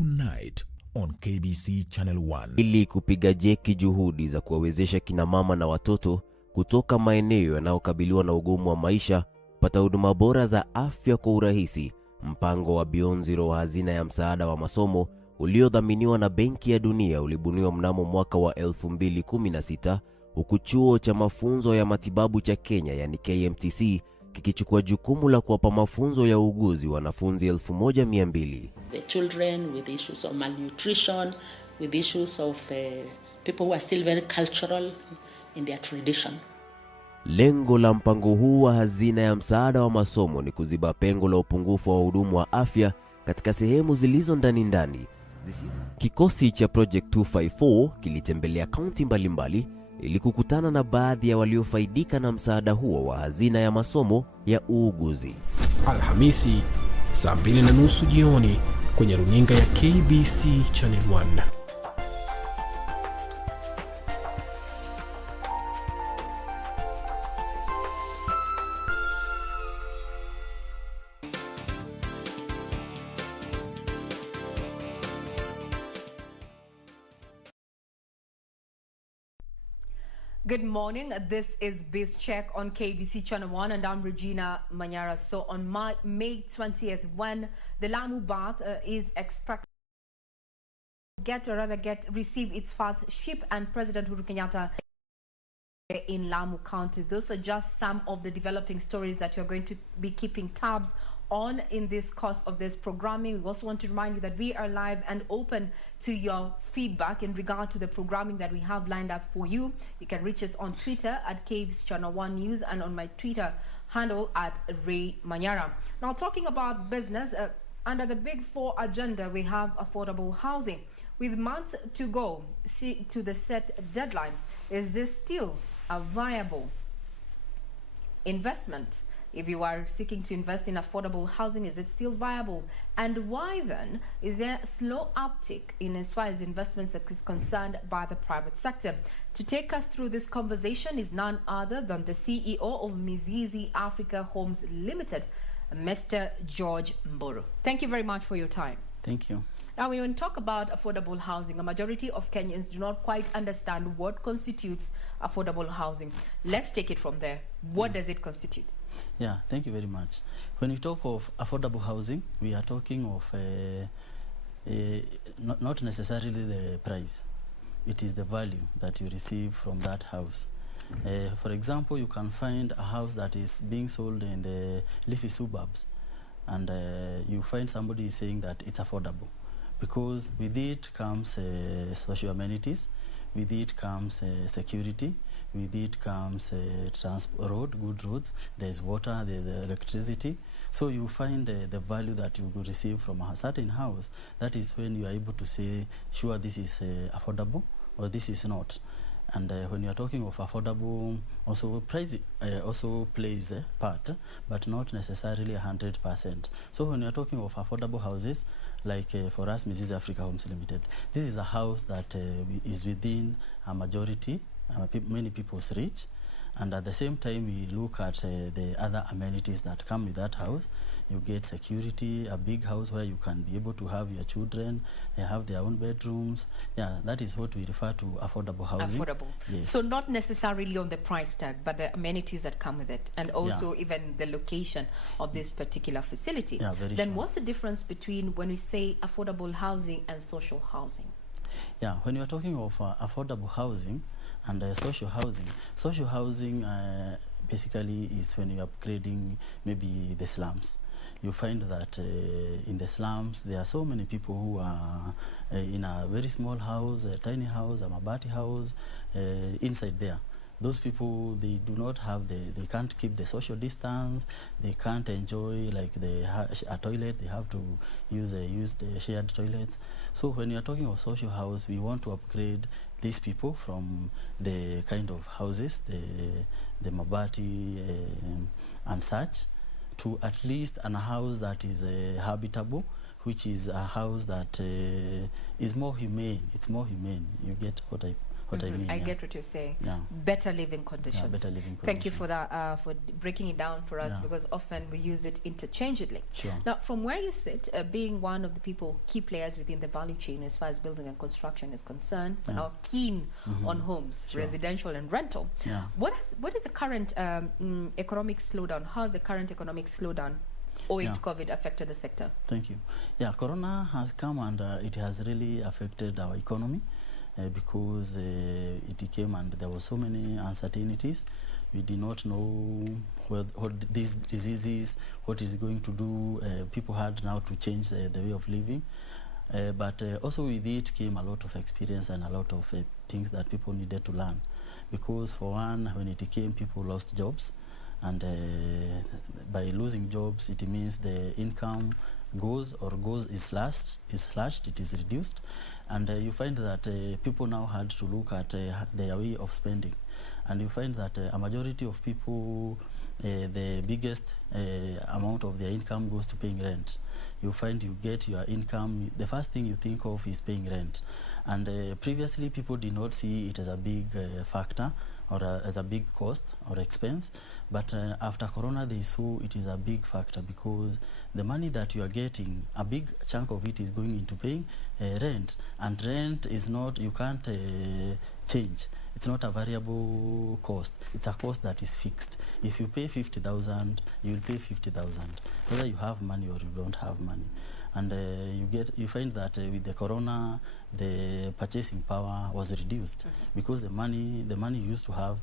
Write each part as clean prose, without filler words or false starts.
tonight on KBC Channel 1. Ili kupiga jeki juhudi za kuwawezesha kina mama na watoto kutoka maeneo yanayokabiliwa na ugumu wa maisha kupata huduma bora za afya kwa urahisi, mpango wa Beyond Zero wa hazina ya msaada wa masomo uliodhaminiwa na Benki ya Dunia ulibuniwa mnamo mwaka wa 2016, huku chuo cha mafunzo ya matibabu cha Kenya yani KMTC kikichukua jukumu la kuwapa mafunzo ya uuguzi wanafunzi 1200. The children with issues of malnutrition, with issues of people who are still very cultural in their tradition. Lengo la mpango huu wa hazina ya msaada wa masomo ni kuziba pengo la upungufu wa wahudumu wa afya katika sehemu zilizo ndani. Kikosi cha Project 254 kilitembelea kaunti mbalimbali ili kukutana na baadhi ya waliofaidika na msaada huo wa hazina ya masomo ya uuguzi. Alhamisi saa 2:30 jioni kwenye runinga ya KBC Channel 1. Good morning. This is Biz Check on KBC Channel 1 and I'm Regina Manyara. So on May 20th, when the Lamu bath is expected to receive its first ship, and President Uhuru Kenyatta in Lamu County. Those are just some of the developing stories that you're going to be keeping tabs on in this course of this programming. We also want to remind you that we are live and open to your feedback in regard to the programming that we have lined up for you. You can reach us on Twitter at KBC Channel 1 News and on my Twitter handle at Ray Manyara. Now, talking about business, under the Big Four agenda, we have affordable housing. With months to go to the set deadline, is this still a viable investment? If you are seeking to invest in affordable housing, is it still viable? And why then is there a slow uptick in as far as investments is concerned by the private sector? To take us through this conversation is none other than the CEO of Mizizi Africa Homes Limited, Mr. George Mburu. Thank you very much for your time. Thank you. Now, when we talk about affordable housing, a majority of Kenyans do not quite understand what constitutes affordable housing. Let's take it from there. What does it constitute? Yeah, thank you very much. When we talk of affordable housing, we are talking of not necessarily the price. It is the value that you receive from that house. For example, you can find a house that is being sold in the leafy suburbs, and you find somebody saying that it's affordable, because with it comes social amenities, with it comes security, with it comes good roads, there's water, there's electricity. So you find the value that you will receive from a certain house. That is when you are able to say, sure, this is affordable or this is not. And when you are talking of affordable, also price also plays a part, but not necessarily 100%. So when you are talking of affordable houses, like for us, Mrs. Africa Homes Limited, this is a house that is within a majority, many people's reach. And at the same time, we look at the other amenities that come with that house. You get security, a big house where you can be able to have your children, they have their own bedrooms. Yeah, that is what we refer to affordable housing. Affordable. Yes. So not necessarily on the price tag, but the amenities that come with it, and also even the location of this particular facility. Yeah, very then sure. What's the difference between when we say affordable housing and social housing? Yeah, when you are talking of affordable housing and social housing basically is when you are upgrading maybe the slums. You find that in the slums there are so many people who are in a very small house, a tiny house, a mabati house, inside there. Those people, they do not have they can't keep the social distance, they can't enjoy like a toilet, they have to use the shared toilets. So when you are talking of social house, we want to upgrade these people from the kind of houses, the mabati and such, to at least a house that is habitable, which is a house that is more humane. It's more humane. You get what what I mean. I yeah. get what you're saying. Yeah. Better living conditions. Yeah, better living conditions. Thank you for that, for breaking it down for us, Yeah. because often we use it interchangeably. Sure. Now, from where you sit, being one of the key players within the value chain as far as building and construction is concerned, Yeah. now keen on homes, Sure. residential and rental. Yeah. What is the current economic slowdown? How has the current economic slowdown owing Yeah. to COVID affected the sector? Thank you. Yeah, Corona has come and it has really affected our economy because it came and there were so many uncertainties. We did not know what these diseases, what is going to do. People had now to change the way of living. But also with it came a lot of experience and a lot of things that people needed to learn. Because for one, when it came, people lost jobs. And by losing jobs, it means the income is slashed, it is reduced. And you find that people now had to look at their way of spending. And you find that a majority of people, the biggest amount of their income goes to paying rent. You find you get your income, the first thing you think of is paying rent. And previously people did not see it as a big factor or as a big cost or expense, but after Corona they saw it is a big factor, because the money that you are getting, a big chunk of it is going into paying rent, and rent is not, you can't change. It's not a variable cost. It's a cost that is fixed. If you pay 50,000, you will pay 50,000, whether you have money or you don't have money. And you find that with the Corona, the purchasing power was reduced because the money you used to have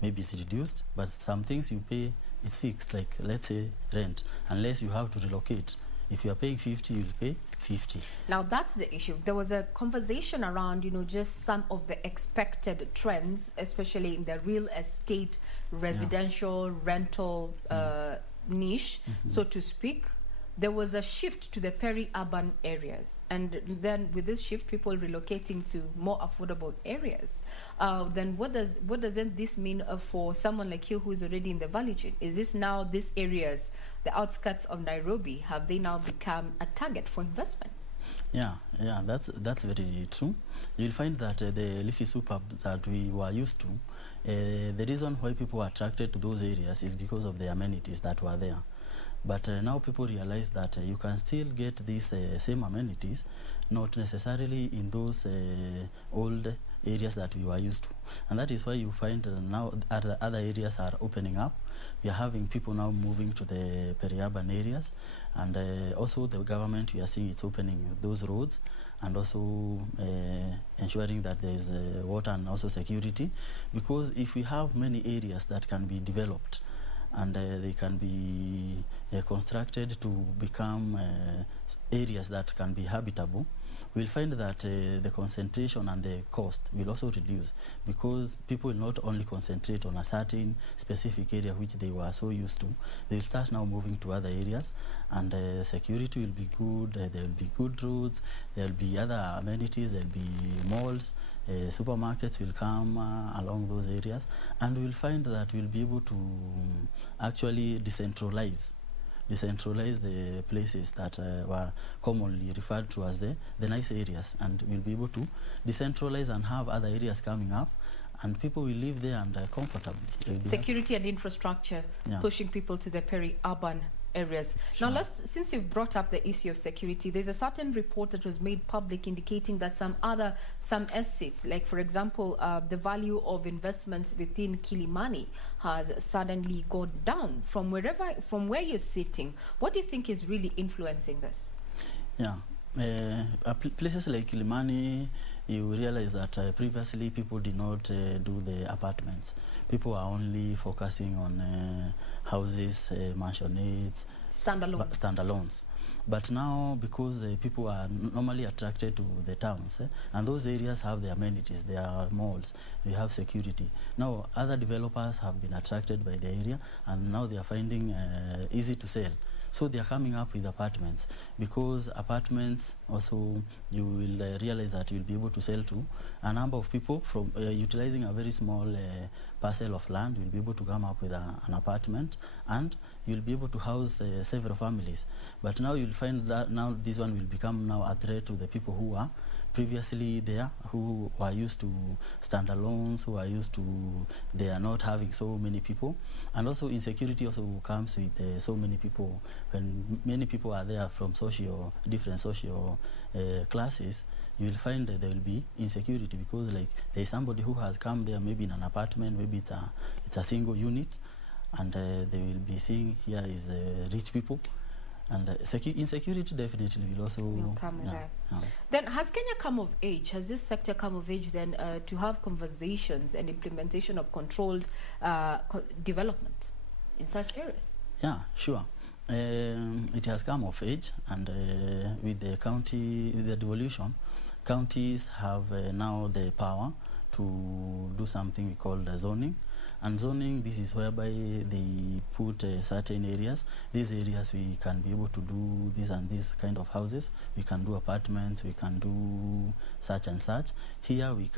maybe is reduced, but some things you pay is fixed, like let's say rent, unless you have to relocate. If you are paying 50, you'll pay 50. Now that's the issue. There was a conversation around, just some of the expected trends, especially in the real estate, residential, rental niche, so to speak. There was a shift to the peri-urban areas, and then with this shift, people relocating to more affordable areas. Then what does this mean for someone like you who is already in the value chain? Is this now these areas, the outskirts of Nairobi, have they now become a target for investment? Yeah, that's very true. You'll find that the leafy suburbs that we were used to, the reason why people were attracted to those areas is because of the amenities that were there. But now people realize that you can still get these same amenities, not necessarily in those old areas that we were used to. And that is why you find now other areas are opening up. We are having people now moving to the peri-urban areas. And also the government, we are seeing it's opening those roads, and also ensuring that there is water and also security. Because if we have many areas that can be developed, and they can be constructed to become areas that can be habitable, we'll find that the concentration and the cost will also reduce, because people will not only concentrate on a certain specific area which they were so used to. They'll start now moving to other areas, and security will be good, there will be good roads, there will be other amenities, there will be malls, supermarkets will come along those areas, and we'll find that we'll be able to actually decentralize the places that were commonly referred to as the nice areas, and we'll be able to decentralize and have other areas coming up, and people will live there and comfortably. Security and infrastructure, pushing people to the peri-urban areas. Sure. Now, since you've brought up the issue of security, there's a certain report that was made public indicating that some estates, like for example, the value of investments within Kilimani has suddenly gone down. From where you're sitting, what do you think is really influencing this? Yeah, places like Kilimani, you realize that previously people did not do the apartments. People are only focusing on houses, mansionettes, standalones. But now, because people are normally attracted to the towns, and those areas have the amenities, there are malls, we have security. Now, other developers have been attracted by the area, and now they are finding easy to sell. So they are coming up with apartments, because apartments also, you will realize that you will be able to sell to a number of people from utilizing a very small parcel of land. You will be able to come up with an apartment, and you will be able to house several families. But now you will find that now this one will become now a threat to the people who are previously there, who are used to standalones, who are used to, they are not having so many people. And also insecurity also comes with so many people. When many people are there from different social classes, you will find that there will be insecurity, because like there is somebody who has come there maybe in an apartment, maybe it's a single unit, and they will be seeing here is rich people. And insecurity definitely will also come with that. Then has Kenya come of age? Has this sector come of age then to have conversations and implementation of controlled development in such areas? Yeah, sure. It has come of age, and with the devolution, counties have now the power to do something we call the zoning. And zoning, this is whereby they put certain areas. These areas we can be able to do this and this kind of houses. We can do apartments, we can do such and such. Here we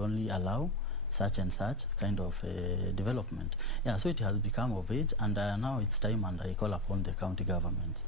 only allow such and such kind of development. Yeah, so it has become of age, and now it's time, and I call upon the county governments,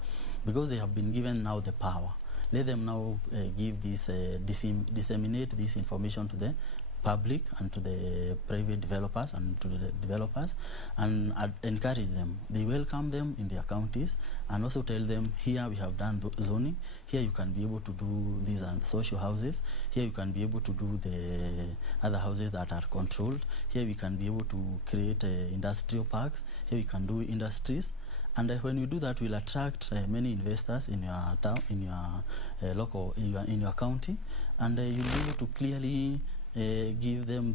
because they have been given now the power. Let them now give this, disseminate this information to the public and to the private developers and to the developers, and encourage them. They welcome them in their counties, and also tell them, here we have done zoning, here you can be able to do these social houses, here you can be able to do the other houses that are controlled, here we can be able to create industrial parks, here we can do industries. And when you do that, we'll attract many investors in your town, in your local, in your county, and you'll be able to clearly give them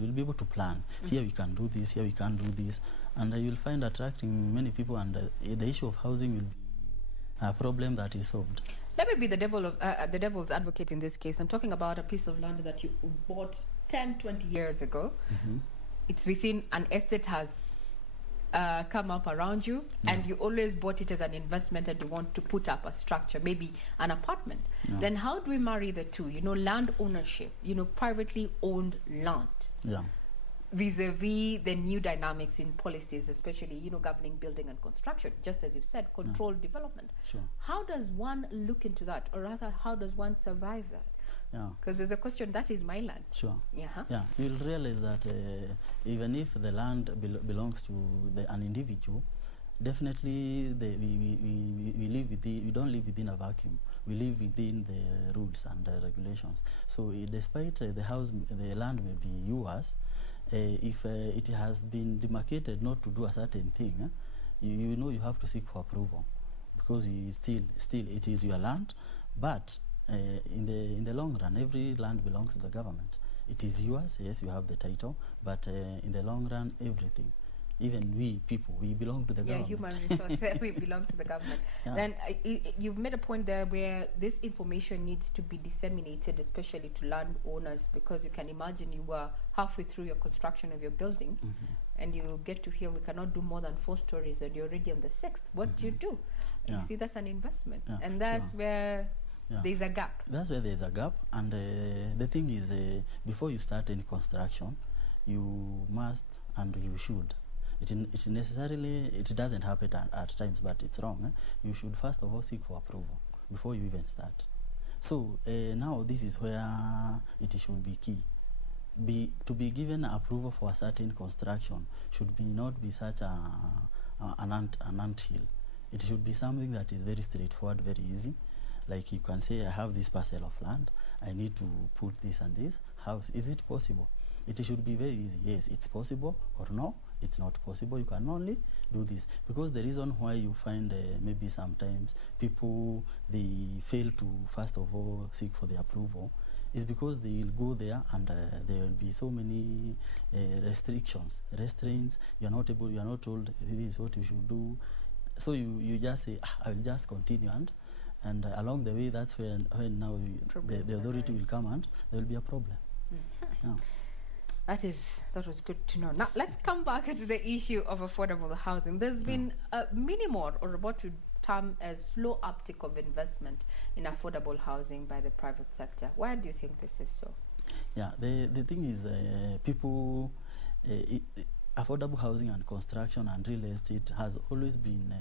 you'll be able to plan. Here we can do this, here we can do this, and you'll find attracting many people, and the issue of housing will be a problem that is solved. Let me be the devil's advocate in this case. I'm talking about a piece of land that you bought 10, 20 years ago. It's within an estate has come up around you, and you always bought it as an investment, and you want to put up a structure, maybe an apartment. Then how do we marry the two? Land ownership, privately owned land, vis-a-vis the new dynamics in policies, especially governing building and construction, just as you've said, controlled development. Sure. How does one look into that, or rather how does one survive that? Because there's a question, that is my land. Sure. Yeah, you'll realize that even if the land belongs to an individual, definitely we don't live within a vacuum. We live within the rules and the regulations. So despite the land may be yours, if it has been demarcated not to do a certain thing, you have to seek for approval, because still it is your land. But in the long run, every land belongs to the government. It is yours, yes, you have the title, but in the long run, everything, even we people, we belong to the government. Human resources, we belong to the government. Then you've made a point there where this information needs to be disseminated, especially to landowners, because you can imagine you were halfway through your construction of your building, and you get to hear we cannot do more than 4 stories, and you're already on the 6th. What do you do? You see, that's an investment, and that's where there's a gap. That's where there's a gap, and the thing is, before you start any construction, you must and you should. It doesn't happen at times, but it's wrong. You should first of all seek for approval before you even start. So now this is where it should be key. To be given approval for a certain construction should not be such an anthill. It should be something that is very straightforward, very easy. Like you can say, I have this parcel of land, I need to put this and this house. Is it possible? It should be very easy. Yes, it's possible, or no, it's not possible. You can only do this. Because the reason why you find maybe sometimes people, they fail to first of all seek for the approval is because they will go there and there will be so many restrictions, restraints. You are not told this is what you should do. So you just say, I will just continue, and along the way, that's when now the authority will come and there will be a problem. That was good to know. Now let's come back to the issue of affordable housing. There's been a minimal, or what we term as slow uptick of investment in affordable housing by the private sector. Why do you think this is so? Yeah, the thing is, people, affordable housing and construction and real estate has always been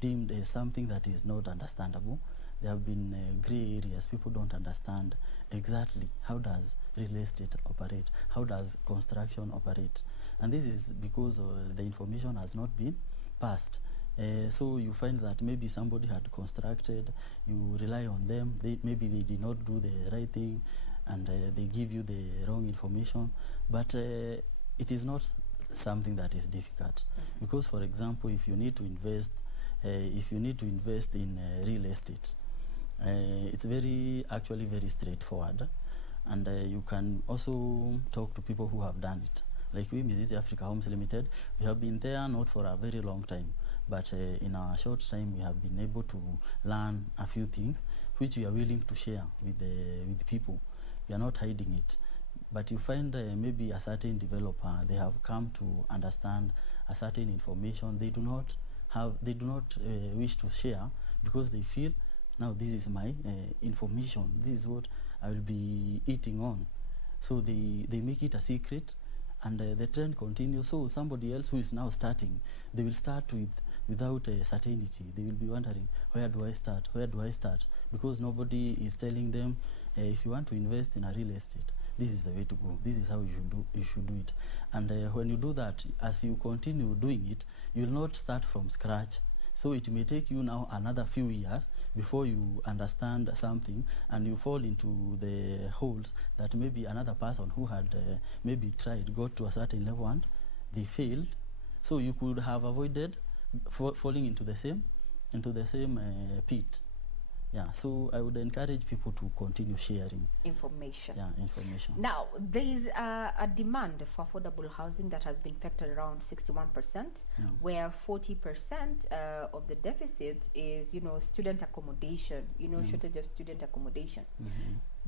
deemed as something that is not understandable, there have been gray areas. People don't understand exactly how does real estate operate, how does construction operate. And this is because the information has not been passed. So you find that maybe somebody had constructed, you rely on them, maybe they did not do the right thing, and they give you the wrong information. But it is not something that is difficult. Because, for example, if you need to invest in real estate, it's actually very straightforward, and you can also talk to people who have done it. Like we, Mrs. Africa Homes Limited, we have been there not for a very long time, but in a short time we have been able to learn a few things which we are willing to share with people. We are not hiding it. But you find maybe a certain developer, they have come to understand a certain information they do not wish to share, because they feel, now this is my information, this is what I will be eating on. So they make it a secret, and the trend continues. So somebody else who is now starting, they will start without certainty. They will be wondering, where do I start? Where do I start? Because nobody is telling them, if you want to invest in a real estate, this is the way to go. This is how you should do it. And when you do that, as you continue doing it, you will not start from scratch. So it may take you now another few years before you understand something, and you fall into the holes that maybe another person who had maybe tried, got to a certain level and they failed. So you could have avoided falling into the same pit. Yeah, so I would encourage people to continue sharing information. Yeah, information. Now, there is a demand for affordable housing that has been pegged at around 61%, where 40% of the deficit is, student accommodation, shortage of student accommodation.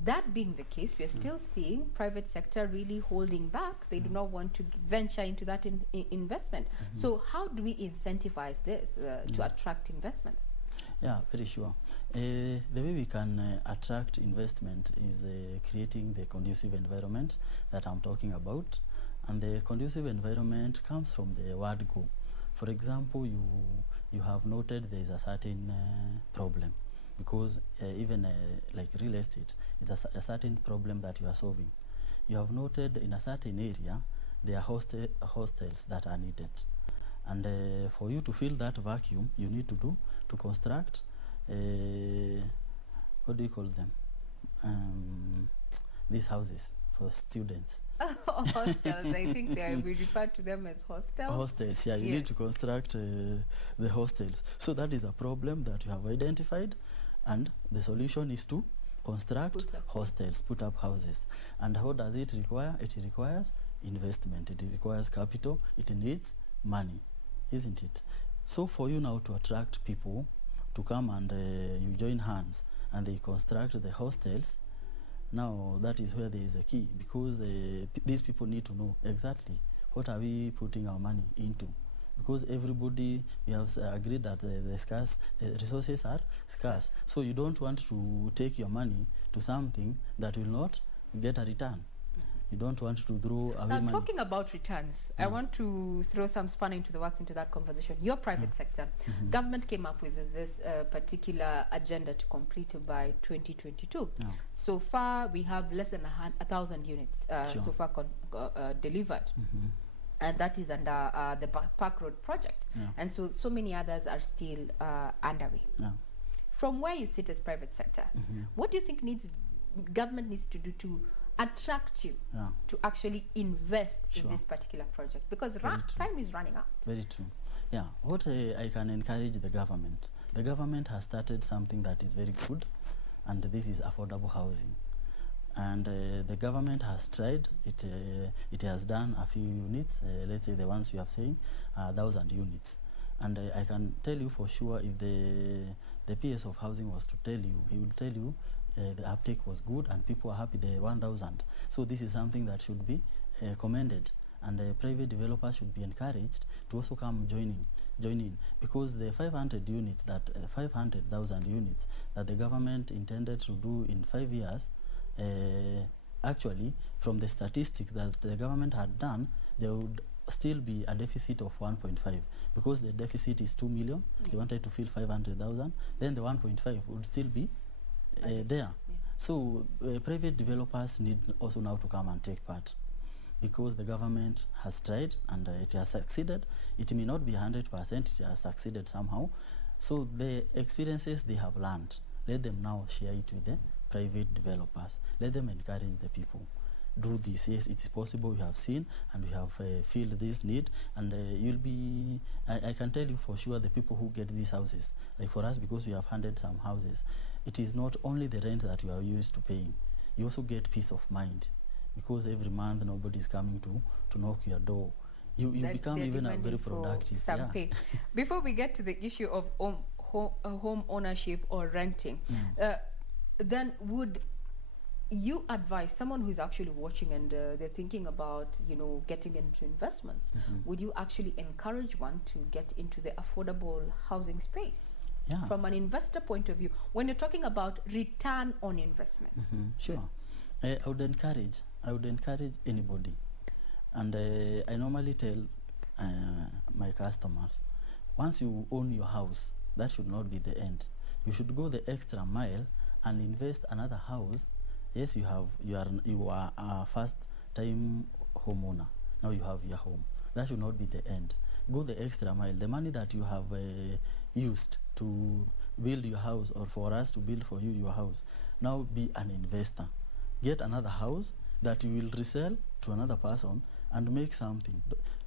That being the case, we are still seeing private sector really holding back. They do not want to venture into that investment. So how do we incentivize this to attract investments? Yeah, very sure. The way we can attract investment is creating the conducive environment that I'm talking about. And the conducive environment comes from the word go. For example, you have noted there is a certain problem, because even like real estate is a certain problem that you are solving. You have noted in a certain area there are hostels that are needed. And for you to fill that vacuum, you need to construct, what do you call them? These houses for students. Hostels, I think we refer to them as hostels. Hostels, yeah, you need to construct the hostels. So that is a problem that you have identified, and the solution is to construct hostels, put up houses. And how does it require? It requires investment, it requires capital, it needs money, isn't it? So for you now to attract people to come and you join hands and they construct the hostels, now that is where there is a key, because these people need to know exactly what are we putting our money into, because everybody, we have agreed that the resources are scarce. So you don't want to take your money to something that will not get a return. You don't want to throw away money. Now, talking about returns, I want to throw some spanner into the works into that conversation. Your private sector, government came up with this particular agenda to complete by 2022. So far, we have less than 1,000 units so far delivered. And that is under the Park Road project. And so many others are still underway. From where you sit as private sector, what do you think government needs to do to attract you to actually invest in this particular project? Because time is running out. Very true. Yeah, what I can encourage the government has started something that is very good, and this is affordable housing. And the government has tried, it has done a few units, let's say the ones you have saying, 1,000 units. And I can tell you for sure, if the PS of housing was to tell you, he would tell you the uptake was good and people are happy, the 1,000. So this is something that should be commended, and private developers should be encouraged to also come join in, because the 500,000 units that the government intended to do in 5 years, actually from the statistics that the government had done, they would still be a deficit of 1.5 because the deficit is 2 million. Yes. They wanted to fill 500,000. Then the 1.5 would still be there. Yeah. So private developers need also now to come and take part, because the government has tried and it has succeeded. It may not be 100%, it has succeeded somehow. So the experiences they have learned, let them now share it with the private developers. Let them encourage the people. Do this. Yes, it is possible. We have seen and we have filled this need, and you'll be, I can tell you for sure, the people who get these houses, like for us, because we have 100 some houses, it is not only the rent that you are used to paying. You also get peace of mind, because every month nobody is coming to knock your door. You become even a very productive. Some pay. Before we get to the issue of home ownership or renting, then would you advise someone who's actually watching and they're thinking about, you know, getting into investments, would you actually encourage one to get into the affordable housing space? Yeah. From an investor point of view, when you're talking about return on investment. Sure. I would encourage anybody, and I normally tell my customers, once you own your house, that should not be the end. You should go the extra mile and invest another house. Yes, you are a first time homeowner. Now you have your home. That should not be the end. Go the extra mile. The money that you have used to build your house, or for us to build for you your house, now be an investor. Get another house that you will resell to another person and make something.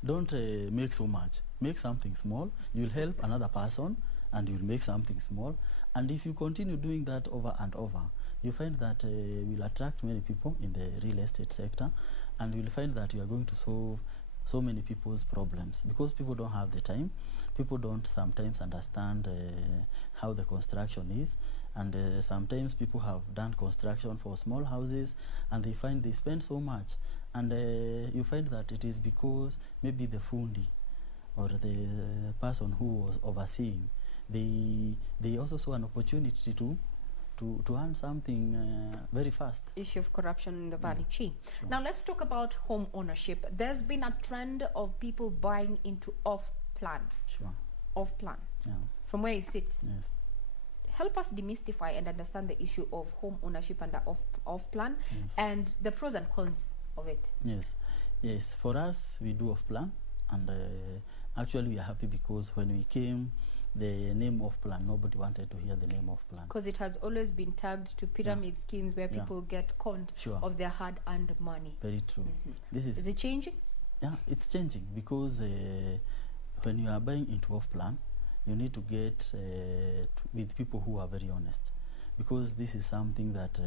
Don't make so much. Make something small. You'll help another person and you'll make something small. And if you continue doing that over and over, you find that will attract many people in the real estate sector, and you'll find that you are going to solve so many people's problems, because people don't have the time. People don't sometimes understand how the construction is, and sometimes people have done construction for small houses and they find they spend so much, and you find that it is because maybe the fundi or the person who was overseeing, they also saw an opportunity to earn something very fast. Issue of corruption in the value chain. Sure. Now let's talk about home ownership. There's been a trend of people buying into off-plan. Sure. Off-plan. Yeah. From where you sit. Yes. Help us demystify and understand the issue of home ownership and the off-plan, Yes. and the pros and cons of it. Yes. Yes. For us, we do off-plan, and actually we are happy, because when we came, the name of plan, nobody wanted to hear the name of plan. Because it has always been tagged to pyramid schemes where people get conned Sure. of their hard-earned money. Very true. This Is it changing? Yeah, it's changing, because when you are buying into off plan, you need to get with people who are very honest, because this is something that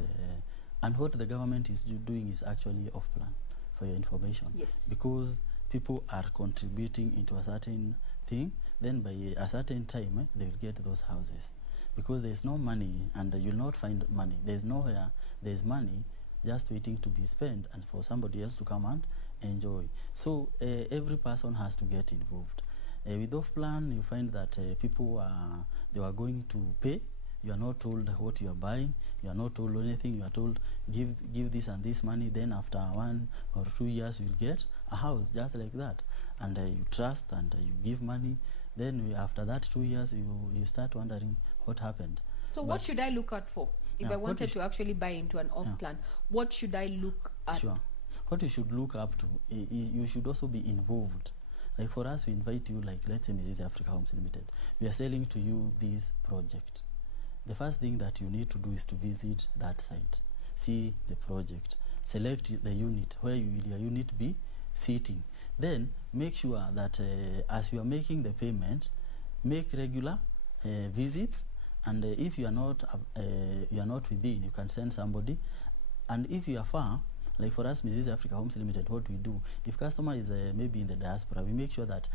and what the government is doing is actually off plan, for your information. Yes. Because people are contributing into a certain thing, then by a certain time they will get those houses, because there's no money, and you'll not find money. There's nowhere there's money just waiting to be spent and for somebody else to come and enjoy. So every person has to get involved. With off plan, you find that people they are going to pay. You are not told what you are buying. You are not told anything. You are told give this and this money. Then after 1 or 2 years, you will get a house just like that. And you trust and you give money. Then after that 2 years, you start wondering what happened. So what should I look out for if I wanted to actually buy into an off plan? What should I look at? Sure. What you should look up to, you should also be involved. Like for us, we invite you, like let's say Mrs. Africa Homes Limited. We are selling to you this project. The first thing that you need to do is to visit that site, see the project, select the unit, where will your unit be sitting. Then make sure that as you are making the payment, make regular visits, and if you are not within, you can send somebody. And if you are far, like for us, Mrs. Africa Homes Limited, what we do, if customer is maybe in the diaspora, we make sure that,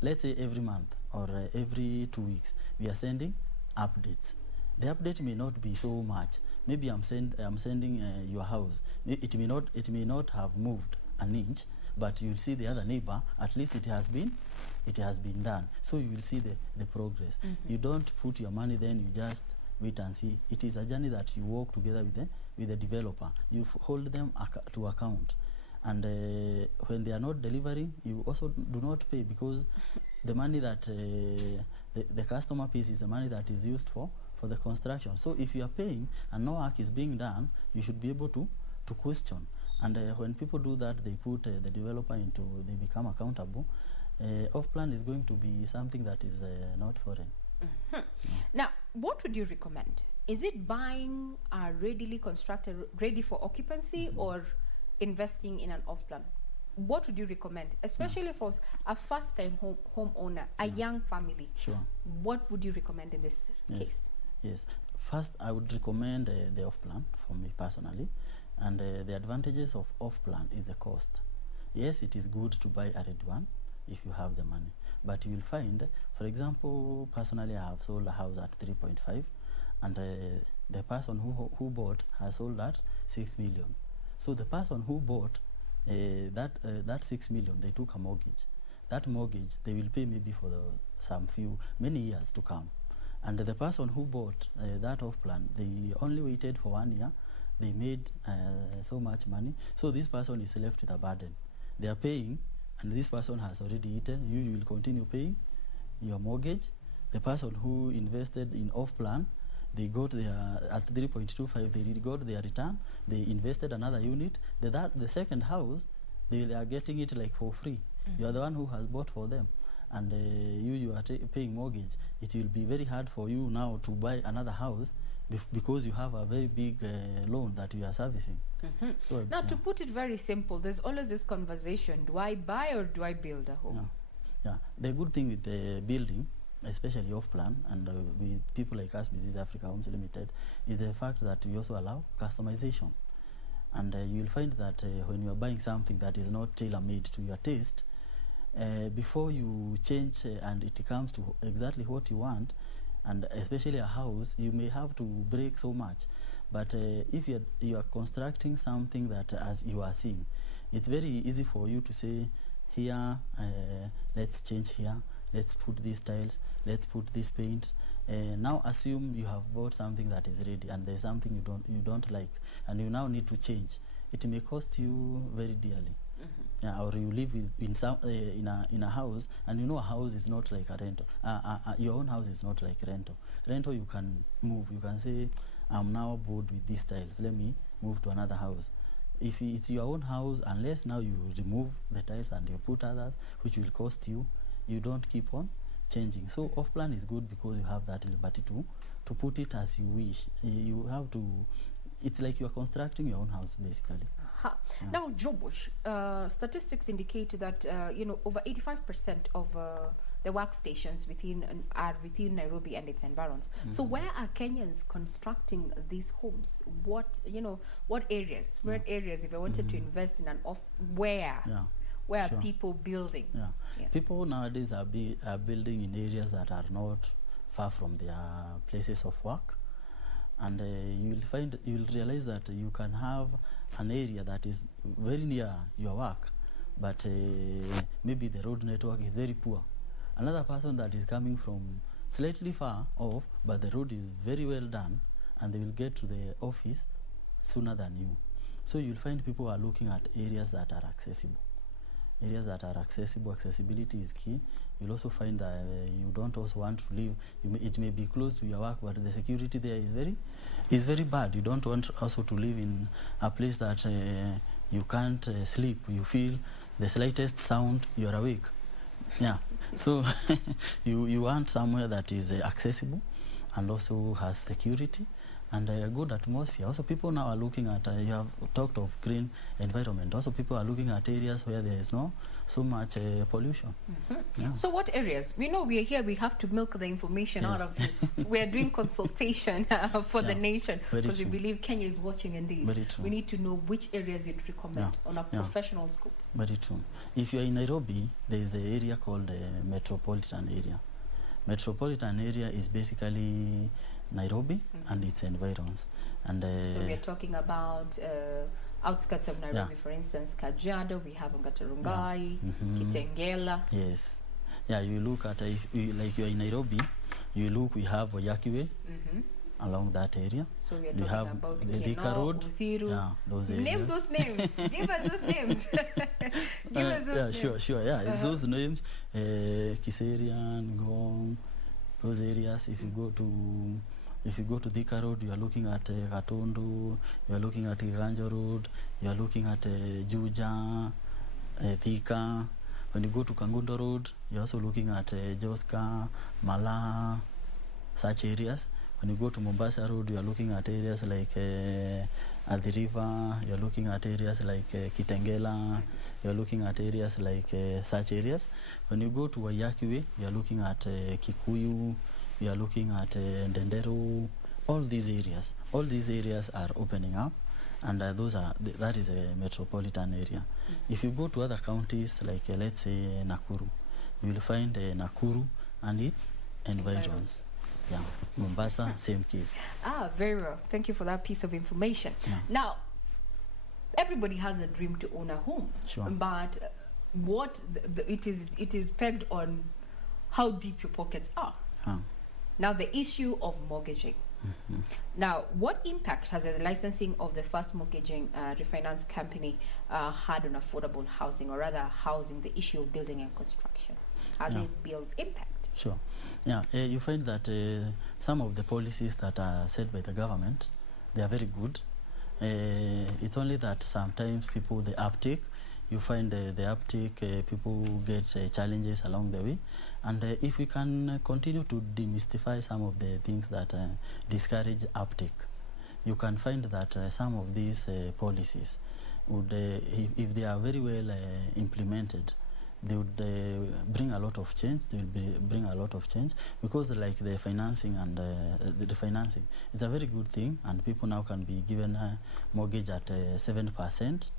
let's say every month or every 2 weeks, we are sending updates. The update may not be so much. Maybe I'm sending your house. It may not have moved an inch, but you will see the other neighbor. At least it has been done. So you will see the progress. You don't put your money, then you just wait and see. It is a journey that you walk together with the developer. You hold them to account. And when they are not delivering, you also do not pay, because the money that the customer pays is the money that is used for the construction. So if you are paying and no work is being done, you should be able to question. And when people do that, they put the developer into, they become accountable. Off-plan is going to be something that is not foreign. Now, what would you recommend? Is it buying a readily constructed, ready for occupancy, or investing in an off-plan? What would you recommend, especially for a first-time homeowner, a young family? Sure. What would you recommend in this case? Yes. First, I would recommend the off-plan for me personally. And the advantages of off-plan is the cost. Yes, it is good to buy a ready one if you have the money. But you will find, for example, personally I have sold a house at 3.5, and the person who bought has sold at 6 million. So the person who bought that 6 million, they took a mortgage. That mortgage, they will pay maybe for many years to come. And the person who bought that off-plan, they only waited for 1 year. They made so much money. So this person is left with a burden. They are paying, and this person has already eaten. You will continue paying your mortgage. The person who invested in off-plan, they got at 3.25, they got their return. They invested another unit. The second house, they are getting it like for free. You are the one who has bought for them. And you are paying mortgage. It will be very hard for you now to buy another house because you have a very big loan that you are servicing. So, now, to put it very simple, there's always this conversation: do I buy or do I build a home? Yeah. The good thing with the building, especially off-plan, and with people like us, Business Africa Homes Limited, is the fact that we also allow customization. And you will find that when you are buying something that is not tailor-made to your taste, before you change and it comes to exactly what you want, and especially a house, you may have to break so much. But if you are constructing something that, as you are seeing, it's very easy for you to say, here, let's change here, let's put these tiles, let's put this paint. Now assume you have bought something that is ready, and there's something you don't like, and you now need to change. It may cost you very dearly. Or you live in a house, and you know a house is not like a rental. Your own house is not like rental. Rental, you can move. You can say, I'm now bored with these tiles. Let me move to another house. If it's your own house, unless now you remove the tiles and you put others, which will cost you, you don't keep on changing. So off-plan is good because you have that liberty to put it as you wish. You have to. It's like you are constructing your own house, basically. Now, Jobush, statistics indicate that over 85% of the workstations are within Nairobi and its environs. So where are Kenyans constructing these homes? What areas? What areas, if I wanted to invest in where are people building? People nowadays are building in areas that are not far from their places of work. And you will realize that you can have an area that is very near your work, but maybe the road network is very poor. Another person that is coming from slightly far off, but the road is very well done, and they will get to the office sooner than you. So you'll find people are looking at areas that are accessible. Areas that are accessible, accessibility is key. You'll also find that you don't also want to live, it may be close to your work, but the security there is very bad. You don't want also to live in a place that you can't sleep. You feel the slightest sound, you're awake. So you want somewhere that is accessible and also has security and a good atmosphere. Also, people now are looking at, you have talked of green environment. Also, people are looking at areas where there is no so much pollution. So what areas? We know we are here, we have to milk the information out of you. We are doing consultation for the nation, because we believe Kenya is watching indeed. Very true. We need to know which areas you'd recommend on a professional scope. Very true. If you're in Nairobi, there is an area called the metropolitan area. Metropolitan area is basically Nairobi and its environs. And so we are talking about outskirts of Nairobi, for instance, Kajiado, we have Ngatarungai, Kitengela. Yes. You look at, like you are in Nairobi, we have Wayakiwe, along that area. So we are You talking have about the Thika Keno, Road. Usiru. Yeah, those areas. Name those names. Give us those names. Give us those names. Sure. Yeah, it's those names. Kiserian, Gong, those areas. If you go to Thika Road, you are looking at Gatundu, you are looking at Ganjo Road, you are looking at Juja, Thika. When you go to Kangundo Road, you're also looking at Joska, Mala, such areas. When you go to Mombasa Road, you are looking at areas like at the river, you're looking at areas like Kitengela, you're looking at areas like such areas. When you go to Wayakiwe, you're looking at Kikuyu, you are looking at Ndendero, all these areas are opening up, and that is a metropolitan area. If you go to other counties like let's say Nakuru, you will find Nakuru and its environs. Yeah, Mombasa, same case. Very well. Thank you for that piece of information. Yeah. Now, everybody has a dream to own a home, Sure. but it is pegged on how deep your pockets are. Now, the issue of mortgaging. Now, what impact has the licensing of the first mortgaging refinance company had on affordable housing, or rather housing, the issue of building and construction? Has it been of impact? Sure. Yeah, you find that some of the policies that are set by the government, they are very good. It's only that sometimes the uptake, you find the uptake, people get challenges along the way. And if we can continue to demystify some of the things that discourage uptake, you can find that some of these policies would, if they are very well implemented, they would bring a lot of change. They will bring a lot of change, because like the financing and the financing, it's a very good thing, and people now can be given a mortgage at 7%.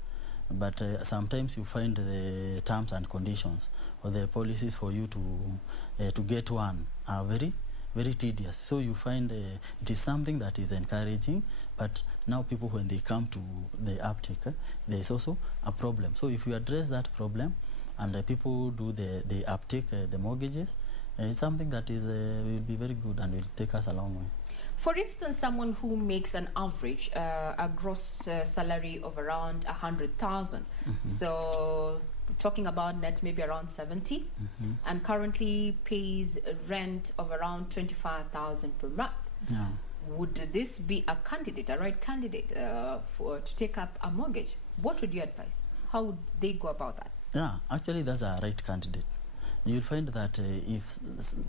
But sometimes you find the terms and conditions or the policies for you to get one are very, very tedious. So you find it is something that is encouraging, but now people, when they come to the uptake, there is also a problem. So if you address that problem, and people do the uptake, the mortgages, it's something that is will be very good and will take us a long way. For instance, someone who makes an average, a gross salary of around 100,000. So talking about net maybe around 70, and currently pays rent of around 25,000 per month. Yeah. Would this be a right candidate to take up a mortgage? What would you advise? How would they go about that? Yeah, actually that's a right candidate. You'll find that if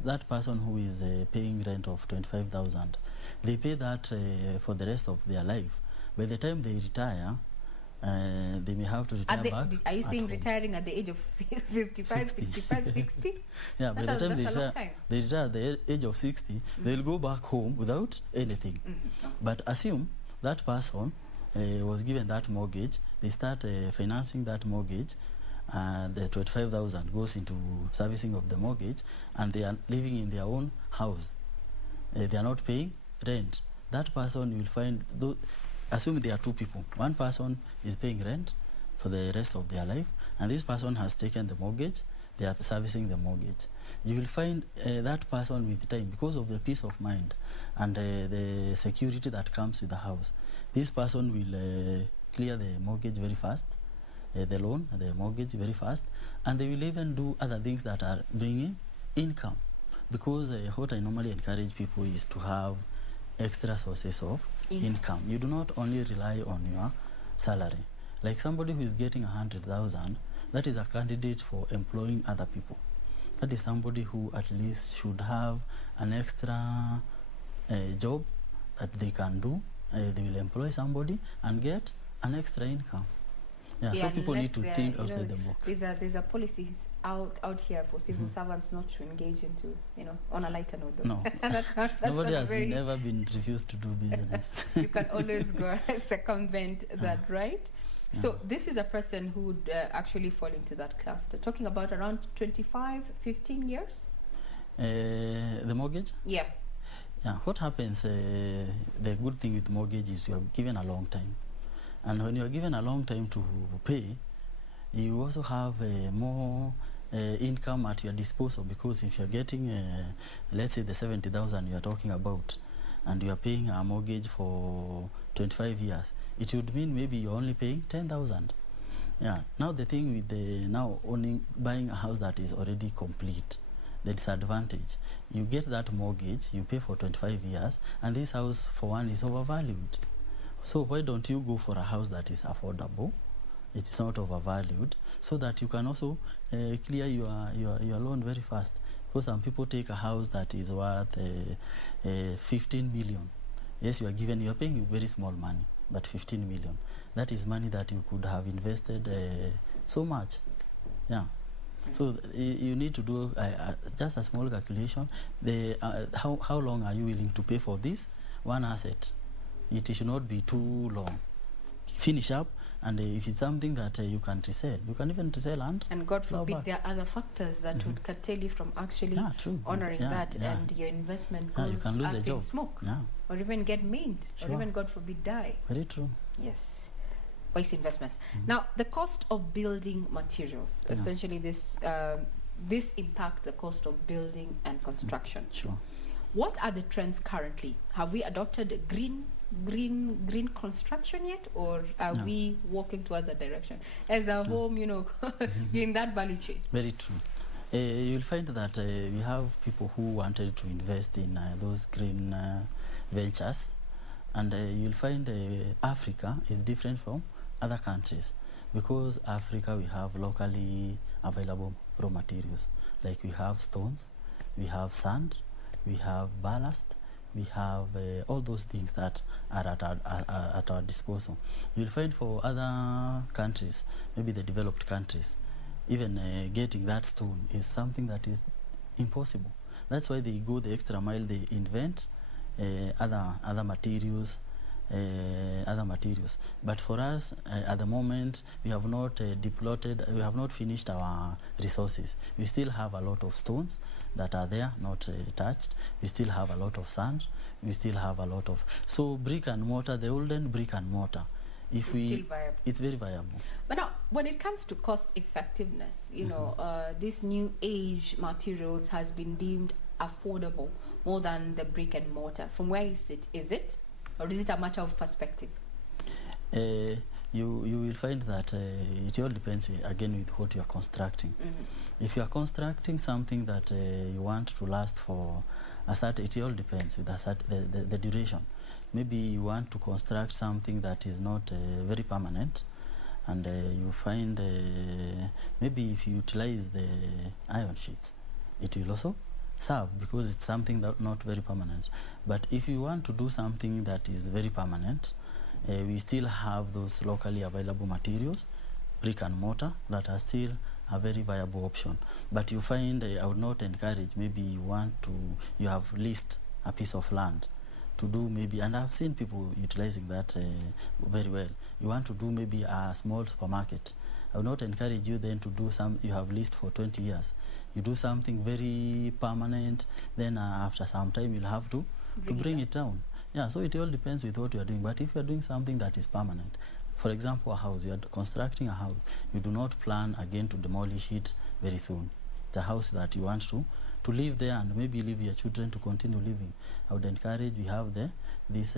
that person who is paying rent of 25,000, they pay that for the rest of their life. By the time they retire, they may have to retire back. Are you saying retiring at the age of 55, 65, 60? Yeah, by the time they retire at the age of 60, they'll go back home without anything. But assume that person was given that mortgage, they start financing that mortgage, the 25,000 goes into servicing of the mortgage, and they are living in their own house. They are not paying rent. That person, you will find, assume there are two people. One person is paying rent for the rest of their life, and this person has taken the mortgage. They are servicing the mortgage. You will find that person with time, because of the peace of mind and the security that comes with the house. This person will clear the mortgage very fast, the loan, the mortgage very fast, and they will even do other things that are bringing income. Because what I normally encourage people is to have extra sources of income. You do not only rely on your salary. Like somebody who is getting 100,000, that is a candidate for employing other people. That is somebody who at least should have an extra job that they can do. They will employ somebody and get an extra income. Yeah, so people need to think outside the box. There's a policies out here for civil servants not to engage into, on a lighter note though. No. that's Nobody has never been refused to do business. You can always go circumvent that, right? Yeah. So this is a person who would actually fall into that cluster. Talking about around 25, 15 years? The mortgage? Yeah. Yeah, what happens, the good thing with mortgage is you are given a long time. And when you are given a long time to pay, you also have more income at your disposal, because if you're getting, let's say the 70,000 you are talking about, and you are paying a mortgage for 25 years, it would mean maybe you're only paying 10,000. Yeah. Now the thing with the buying a house that is already complete, the disadvantage, you get that mortgage, you pay for 25 years, and this house for one is overvalued. So why don't you go for a house that is affordable? It's not overvalued, so that you can also clear your loan very fast. Because some people take a house that is worth 15 million. Yes, you are paying very small money, but 15 million. That is money that you could have invested so much. Yeah. So you need to do just a small calculation. How long are you willing to pay for this one asset? It should not be too long. Finish up, and if it's something that you can resell, you can even resell and God forbid there are other factors that would curtail you from actually honoring that, and your investment goes you can lose up in smoke, or even get maimed, or even God forbid die. Very true. Yes. Waste investments. Now, the cost of building materials, essentially this impact the cost of building and construction. Sure. What are the trends currently? Have we adopted green construction yet, or are we walking towards that direction as a home, in that value chain? Very true. You'll find that we have people who wanted to invest in those green ventures, and you'll find Africa is different from other countries, because Africa we have locally available raw materials, like we have stones, we have sand, we have ballast, we have all those things that are at our disposal. You'll find for other countries, maybe the developed countries, even getting that stone is something that is impossible. That's why they go the extra mile. They invent other materials. But for us, at the moment, we have not we have not finished our resources. We still have a lot of stones that are there, not touched. We still have a lot of sand. We still have a lot of... So brick and mortar, the olden brick and mortar, it's still viable. It's very viable. But now, when it comes to cost effectiveness, this new age materials has been deemed affordable more than the brick and mortar. From where you sit, is it? Or is it a matter of perspective? You will find that it all depends, again, with what you are constructing. If you are constructing something that you want to last for a certain, it all depends with the duration. Maybe you want to construct something that is not very permanent, and you find maybe if you utilize the iron sheets, it will also serve, because it's something that not very permanent. But if you want to do something that is very permanent, we still have those locally available materials, brick and mortar, that are still a very viable option. But you find I would not encourage, maybe you have leased a piece of land to do maybe, and I've seen people utilizing that very well. You want to do maybe a small supermarket. I would not encourage you then to do you have leased for 20 years. You do something very permanent, then after some time you'll have to bring it down. Yeah, so it all depends with what you are doing. But if you are doing something that is permanent, for example, a house, you are constructing a house, you do not plan again to demolish it very soon. It's a house that you want to live there, and maybe leave your children to continue living. I would encourage, we have this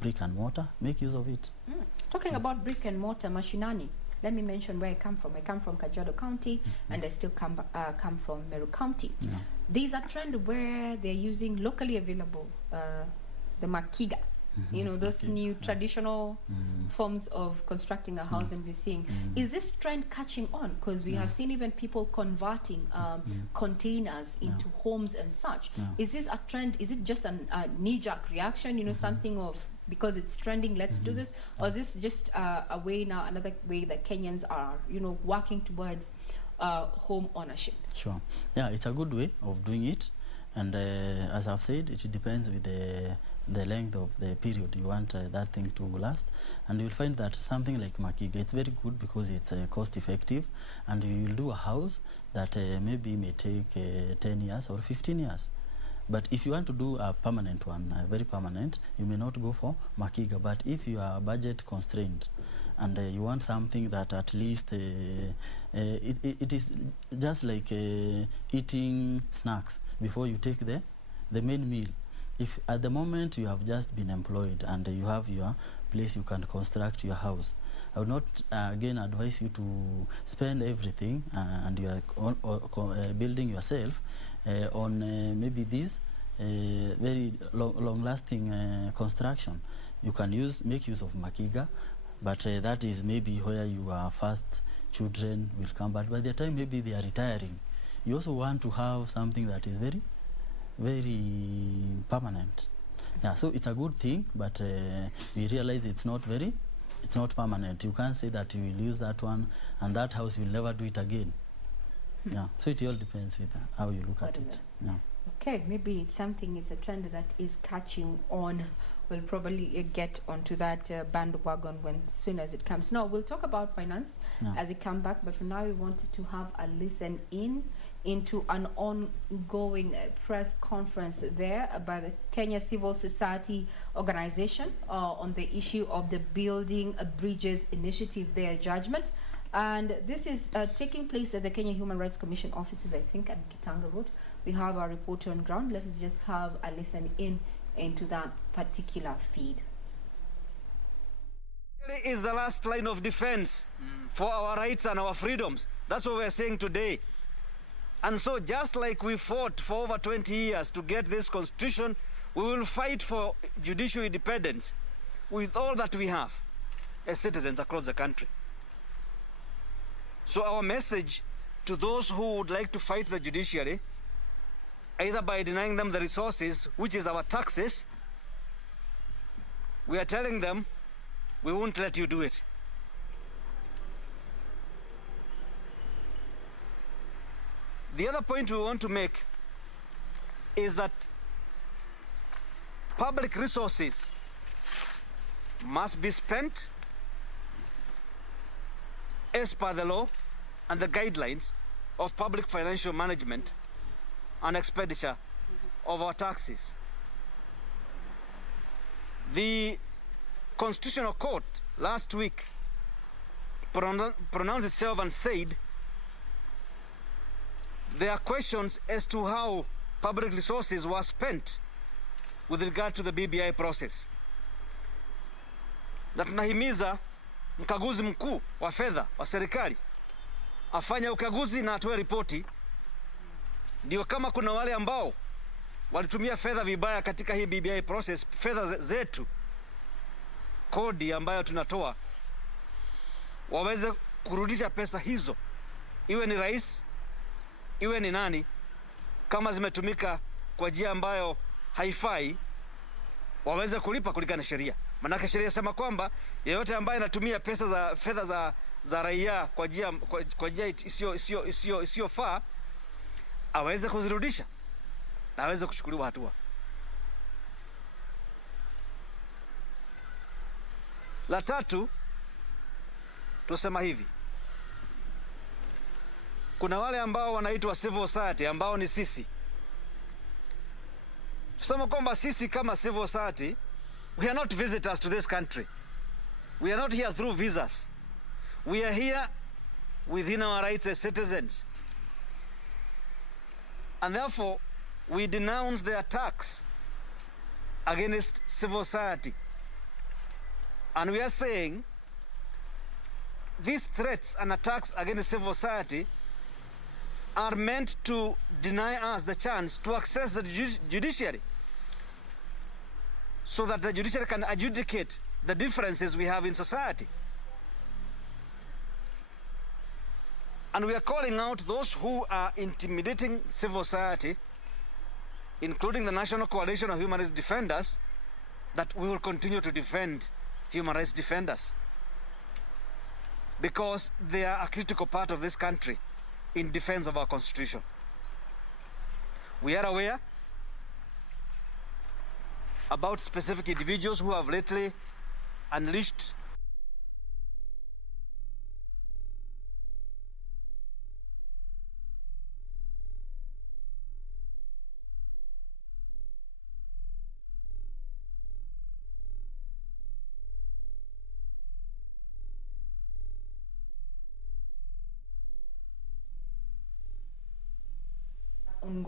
brick and mortar, make use of it. Talking about brick and mortar, Mashinani, let me mention where I come from. I come from Kajiado County, and I still come from Meru County. Yeah. There's a trend where they're using locally available, the makiga, those new traditional forms of constructing a house, and we're seeing. Is this trend catching on? Because we have seen even people converting containers into homes and such. Is this a trend? Is it just a knee-jerk reaction, something of, because it's trending, let's do this? Or is this just a way now, another way that Kenyans are, working towards home ownership? Sure. Yeah, it's a good way of doing it. And as I've said, it depends with the length of the period you want that thing to last. And you'll find that something like Makiga, it's very good because it's cost effective, and you'll do a house that maybe may take 10 years or 15 years. But if you want to do a permanent one, very permanent, you may not go for Makiga. But if you are budget constrained and you want something that at least it is just like eating snacks before you take the main meal. if at the moment you have just been employed and you have your place you can construct your house, I would not again advise you to spend everything and you are building yourself on maybe this very long-lasting construction. You can make use of Makiga, but that is maybe where your first children will come. But by the time maybe they are retiring, you also want to have something that is very, very permanent. Yeah, so it's a good thing, but we realize it's not permanent. You can't say that you will use that one and that house, you will never do it again. Yeah, so it all depends with how you look at it. Yeah. Okay, maybe it's a trend that is catching on. We'll probably get onto that bandwagon as soon as it comes. Now, we'll talk about finance as we come back, but for now, we wanted to have a listen into an ongoing press conference there by the Kenya Civil Society Organization on the issue of the Building Bridges Initiative, their judgment. And this is taking place at the Kenya Human Rights Commission offices, I think, at Kitanga Road. We have our reporter on ground. Let us just have a listen into that particular feed. It is the last line of defense for our rights and our freedoms. That's what we're saying today. And so just like we fought for over 20 years to get this constitution, we will fight for judicial independence with all that we have as citizens across the country. So our message to those who would like to fight the judiciary, either by denying them the resources, which is our taxes, we are telling them, we won't let you do it. The other point we want to make is that public resources must be spent as per the law and the guidelines of public financial management and expenditure of our taxes. The Constitutional Court last week pronounced itself and said there are questions as to how public resources were spent with regard to the BBI process. Na tunahimiza mkaguzi mkuu wa fedha wa serikali afanye ukaguzi na atoe ripoti, ndio kama kuna wale ambao walitumia fedha vibaya katika hii BBI process, fedha zetu, kodi ambayo tunatoa, waweze kurudisha pesa hizo, iwe ni rais, iwe ni nani, kama zimetumika kwa njia ambayo haifai, waweze kulipa kulingana na sheria. Manake sheria sema kwamba yeyote ambaye anatumia fedha za raia kwa njia isiyofaa aweze kuzirudisha na aweze kuchukuliwa hatua. La tatu, tusema hivi, kuna wale ambao wanaitwa civil society ambao ni sisi. Tusema kwamba sisi kama civil society, we are not visitors to this country. We are not here through visas. We are here within our rights as citizens. And therefore, we denounce the attacks against civil society. And we are saying these threats and attacks against civil society are meant to deny us the chance to access the judiciary, so that the judiciary can adjudicate the differences we have in society. And we are calling out those who are intimidating civil society, including the National Coalition of Human Rights Defenders, that we will continue to defend human rights defenders, because they are a critical part of this country in defense of our constitution. We are aware about specific individuals who have lately unleashed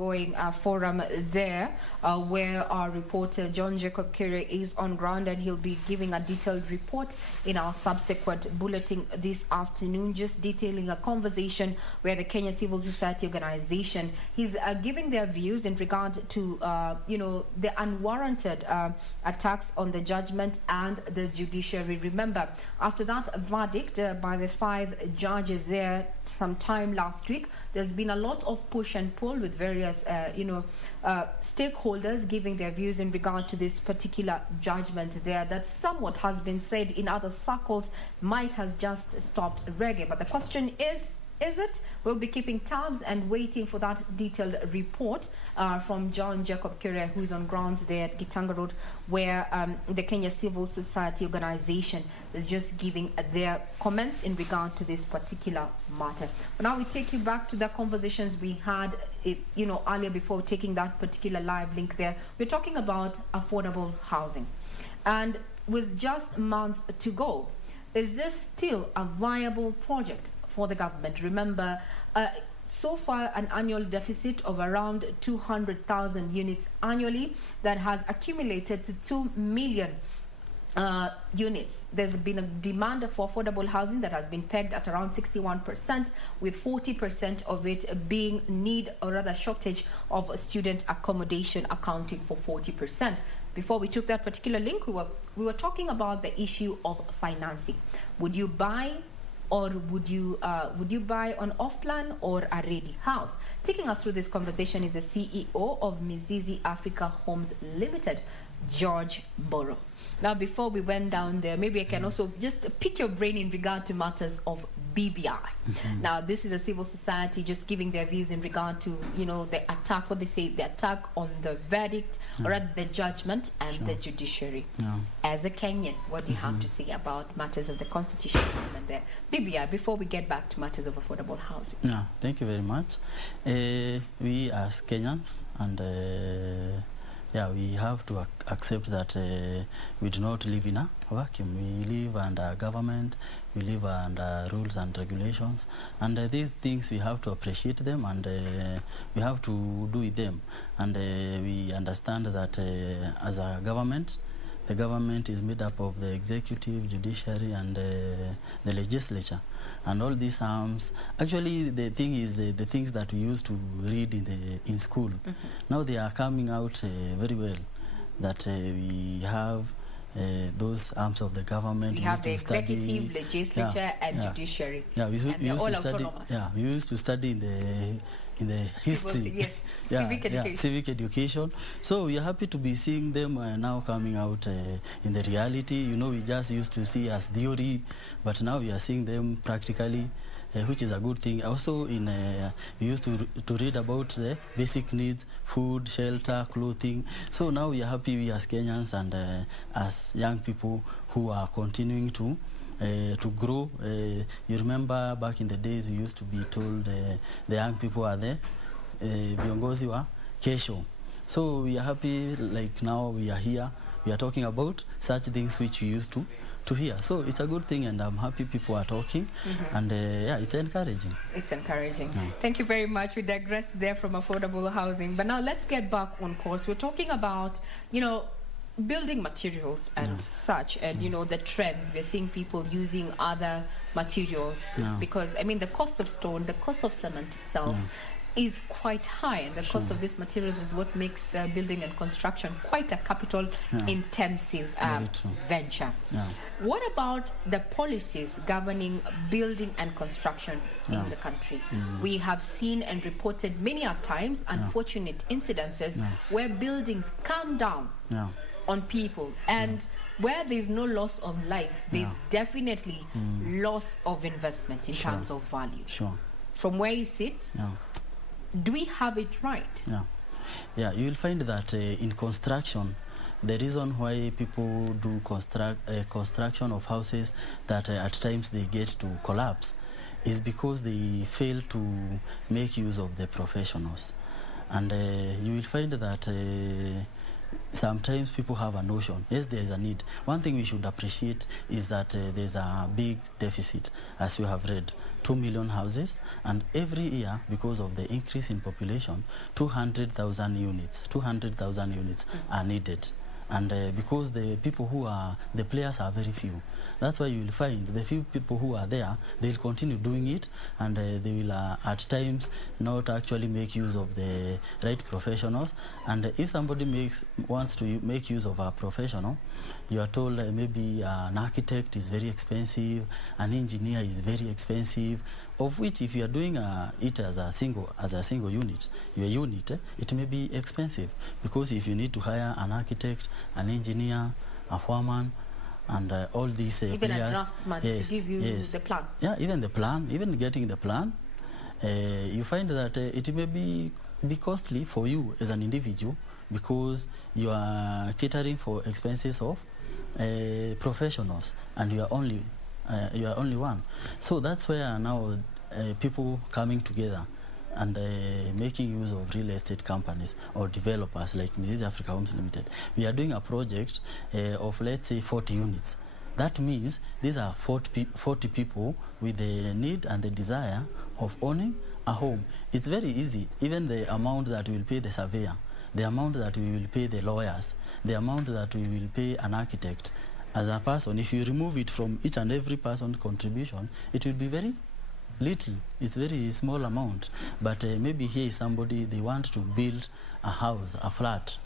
ongoing forum there where our reporter John Jacob Kere is on ground, and he'll be giving a detailed report in our subsequent bulletin this afternoon, just detailing a conversation where the Kenya Civil Society Organization is giving their views in regard to the unwarranted attacks on the judgment and the judiciary. Remember, after that verdict by the 5 judges there sometime last week, there's been a lot of push and pull with various stakeholders giving their views in regard to this particular judgment there, that somewhat has been said in other circles might have just stopped reggae. But the question is it? We'll be keeping tabs and waiting for that detailed report from John Jacob Kere, who's on grounds there at Gitanga Road, where the Kenya Civil Society Organization is just giving their comments in regard to this particular matter. But now we take you back to the conversations we had earlier before taking that particular live link there. We're talking about affordable housing. And with just months to go, is this still a viable project for the government? Remember, so far an annual deficit of around 200,000 units annually that has accumulated to 2 million units. There's been a demand for affordable housing that has been pegged at around 61%, with 40% of it being need or rather shortage of student accommodation accounting for 40%. Before we took that particular link, we were talking about the issue of financing. Would you buy, or would you buy on off-plan or a ready house? Taking us through this conversation is the CEO of Mizizi Africa Homes Limited, George Mboro. Now, before we went down there, maybe I can also just pick your brain in regard to matters of BBI. Now, this is a civil society just giving their views in regard to, the attack, what they say, the attack on the verdict, or rather the judgment and the judiciary. As a Kenyan, what do you have to say about matters of the constitution and there? BBI, before we get back to matters of affordable housing. Thank you very much. We as Kenyans, and we have to accept that we do not live in a vacuum. We live under government, we live under rules and regulations, and these things we have to appreciate them, and we have to do with them. And we understand that as a government, the government is made up of the executive, judiciary, and the legislature. And all these arms, actually the thing is the things that we used to read in school, now they are coming out very well, that we have those arms of the government. We have the executive, legislature, and judiciary. We used to study in the history, civic education. So we are happy to be seeing them now coming out in the reality. We just used to see as theory, but now we are seeing them practically, which is a good thing. Also, we used to read about the basic needs: food, shelter, clothing. So now we are happy, we as Kenyans and as young people who are continuing to grow. You remember back in the days we used to be told the young people are the viongozi wa kesho. So we are happy, like now we are here, we are talking about such things which we used to hear. So it's a good thing, and I'm happy people are talking, and it's encouraging. It's encouraging. Thank you very much. We digressed there from affordable housing, but now let's get back on course. We're talking about, building materials and such, and the trends. We're seeing people using other materials because the cost of stone, the cost of cement itself is quite high, and the cost of these materials is what makes building and construction quite a capital intensive venture. What about the policies governing building and construction in the country? We have seen and reported many a times unfortunate incidences where buildings come down on people, and where there's no loss of life, there's definitely loss of investment in terms of value. From where you sit, do we have it right? You will find that in construction, the reason why people do construction of houses that at times they get to collapse is because they fail to make use of the professionals. And you will find that sometimes people have a notion, yes, there is a need. One thing we should appreciate is that there's a big deficit, as you have read, 2 million houses, and every year, because of the increase in population, 200,000 units are needed. And because the people who are, the players are very few. That's why you will find the few people who are there, they'll continue doing it, and they will at times not actually make use of the right professionals. And if somebody wants to make use of a professional, you are told maybe an architect is very expensive, an engineer is very expensive, of which if you are doing it as a single unit, your unit, it may be expensive, because if you need to hire an architect, an engineer, a foreman, and all these even players, a draftsman, to give you the plan. Yeah, even the plan, even getting the plan, you find that it may be costly for you as an individual, because you are catering for expenses of professionals, and you are only one. So that's where now people coming together and making use of real estate companies or developers like Mrs. Africa Homes Limited. We are doing a project of, let's say, 40 units. That means these are 40 people with the need and the desire of owning a home. It's very easy. Even the amount that we will pay the surveyor, the amount that we will pay the lawyers, the amount that we will pay an architect, as a person, if you remove it from each and every person's contribution, it will be very little. It's very small amount. But maybe here is somebody, they want to build a house, a flat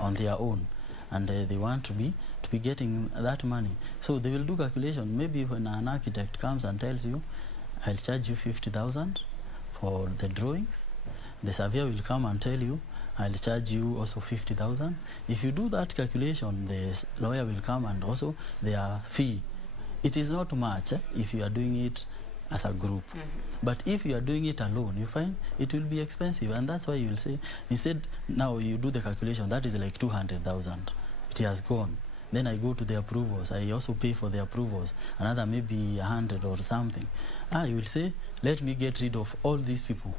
on their own, and they want to be getting that money. So they will do calculation. Maybe when an architect comes and tells you, I'll charge you 50,000 for the drawings, the surveyor will come and tell you, I'll charge you also 50,000. If you do that calculation, the lawyer will come and also their fee. It is not much if you are doing it as a group. But if you are doing it alone, you find it will be expensive. And that's why you will say, instead, now you do the calculation, that is like 200,000. It has gone. Then I go to the approvals. I also pay for the approvals. Another maybe 100 or something. You will say, let me get rid of all these people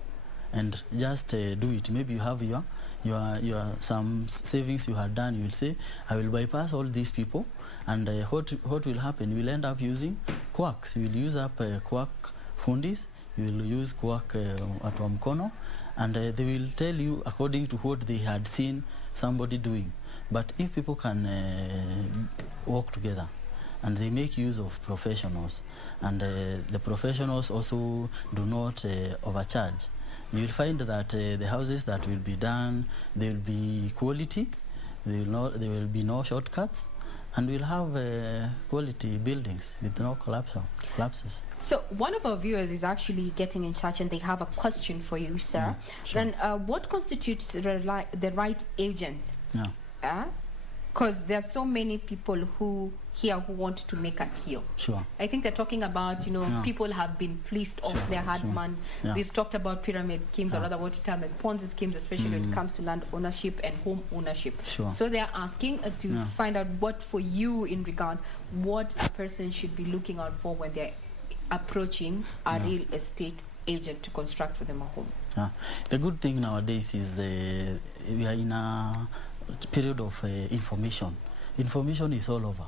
and just do it. Maybe you have your some savings you had done. You will say, I will bypass all these people, and what will happen? You will end up using quacks. You will use up quack fundis. You will use quack atwa mkono, and they will tell you according to what they had seen somebody doing. But if people can work together, and they make use of professionals, and the professionals also do not overcharge, you will find that the houses that will be done, they will be quality, there will be no shortcuts, and we'll have quality buildings with no collapses. So one of our viewers is actually getting in touch, and they have a question for you, sir. Yeah, sure. Then what constitutes the right agent? Yeah. Because there are so many people who want to make a kill. Sure. I think they're talking about, people have been fleeced off their hard money. Yeah. We've talked about pyramid schemes, or rather what we term as Ponzi schemes, especially when it comes to land ownership and home ownership. Sure. So they're asking to find out what for you in regard, what a person should be looking out for when they're approaching a real estate agent to construct for them a home. Yeah. The good thing nowadays is we are in a period of information. Information is all over.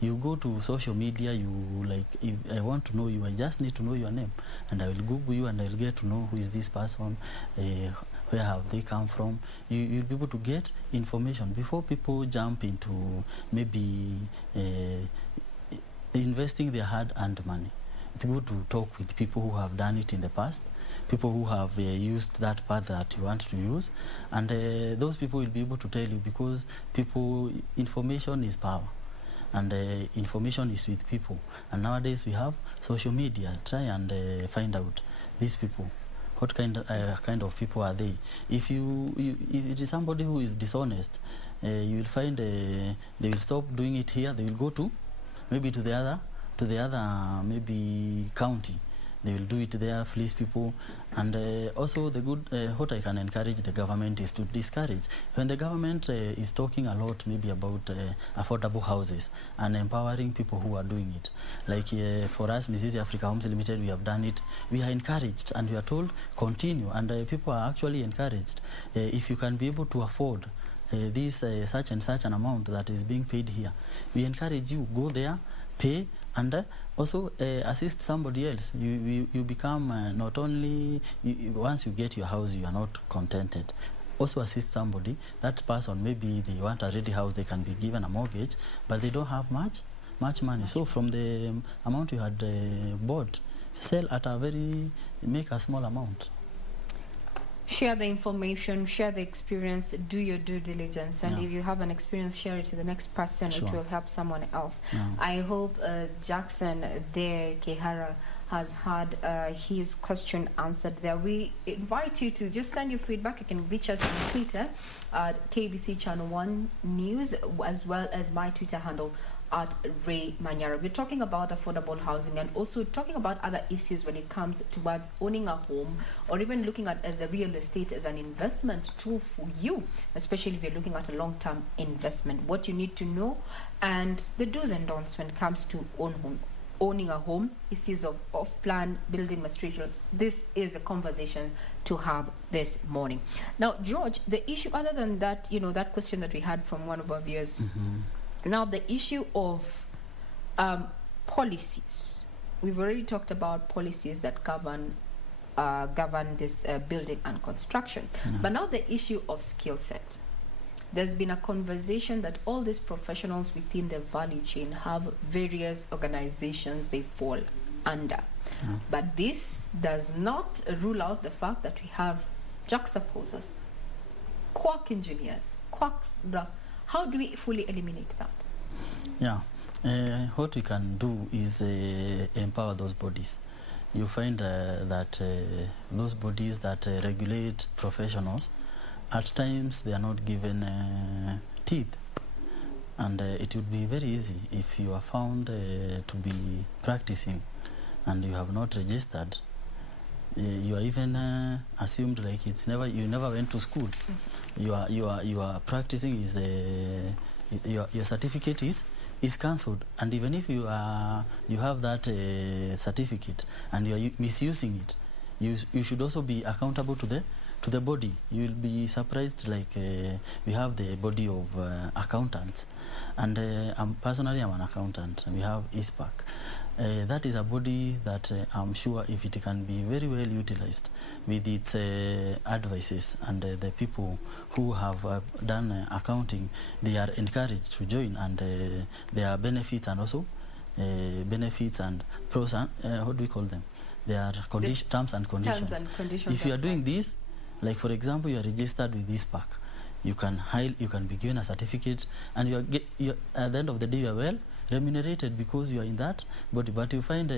You go to social media, if I want to know you, I just need to know your name, and I will Google you, and I will get to know who is this person, where have they come from. You'll be able to get information before people jump into maybe investing their hard-earned money. It's good to talk with people who have done it in the past, people who have used that path that you want to use, and those people will be able to tell you, because information is power, and information is with people. And nowadays we have social media. Try and find out these people. What kind of people are they? If it is somebody who is dishonest, you will find they will stop doing it here. They will go to maybe to the other maybe county. They will do it there, fleece people. And also the good, what I can encourage the government is to discourage. When the government is talking a lot maybe about affordable houses and empowering people who are doing it. Like for us, Mrs. Africa Homes Limited, we have done it. We are encouraged, and we are told continue, and people are actually encouraged. If you can be able to afford this such and such an amount that is being paid here. We encourage you, go there, pay, and also assist somebody else. You become not only, once you get your house, you are not contented. Also assist somebody. That person, maybe they want a ready house, they can be given a mortgage, but they don't have much money. So from the amount you had bought, sell at a make a small amount. Share the information, share the experience, do your due diligence, and Yeah. if you have an experience, share it to the next person. Sure. It will help someone else. Yeah. I hope Jackson there, Kehara, has had his question answered there. We invite you to just send your feedback. You can reach us on Twitter at KBC Channel 1 News, as well as my Twitter handle at Ray Manyara. We're talking about affordable housing and also talking about other issues when it comes towards owning a home, or even looking at as a real estate as an investment tool for you, especially if you're looking at a long-term investment. What you need to know and the do's and don'ts when it comes to owning a home, issues of off-plan building material. This is a conversation to have this morning. Now, George, the issue other than that, that question that we had from one of our viewers. Now, the issue of policies. We've already talked about policies that govern this building and construction. But now the issue of skill set. There's been a conversation that all these professionals within the value chain have various organizations they fall under. But this does not rule out the fact that we have juxtaposers, quack engineers, quacks. How do we fully eliminate that? Yeah, what we can do is empower those bodies. You find that those bodies that regulate professionals, at times they are not given teeth. And it would be very easy if you are found to be practicing and you have not registered. You are even assumed like you never went to school. You are practicing is your certificate is cancelled, and even if you have that certificate and you are misusing it, you should also be accountable to the body. You will be surprised, like we have the body of accountants, and I'm an accountant. We have ISPAC. That is a body that I'm sure if it can be very well utilized with its advices, and the people who have done accounting, they are encouraged to join, and there are benefits and also benefits and pros and what do we call them? There are terms and conditions. If you are doing this, like for example, you are registered with this pack, you can be given a certificate, and you at the end of the day you are well remunerated because you are in that body. But you find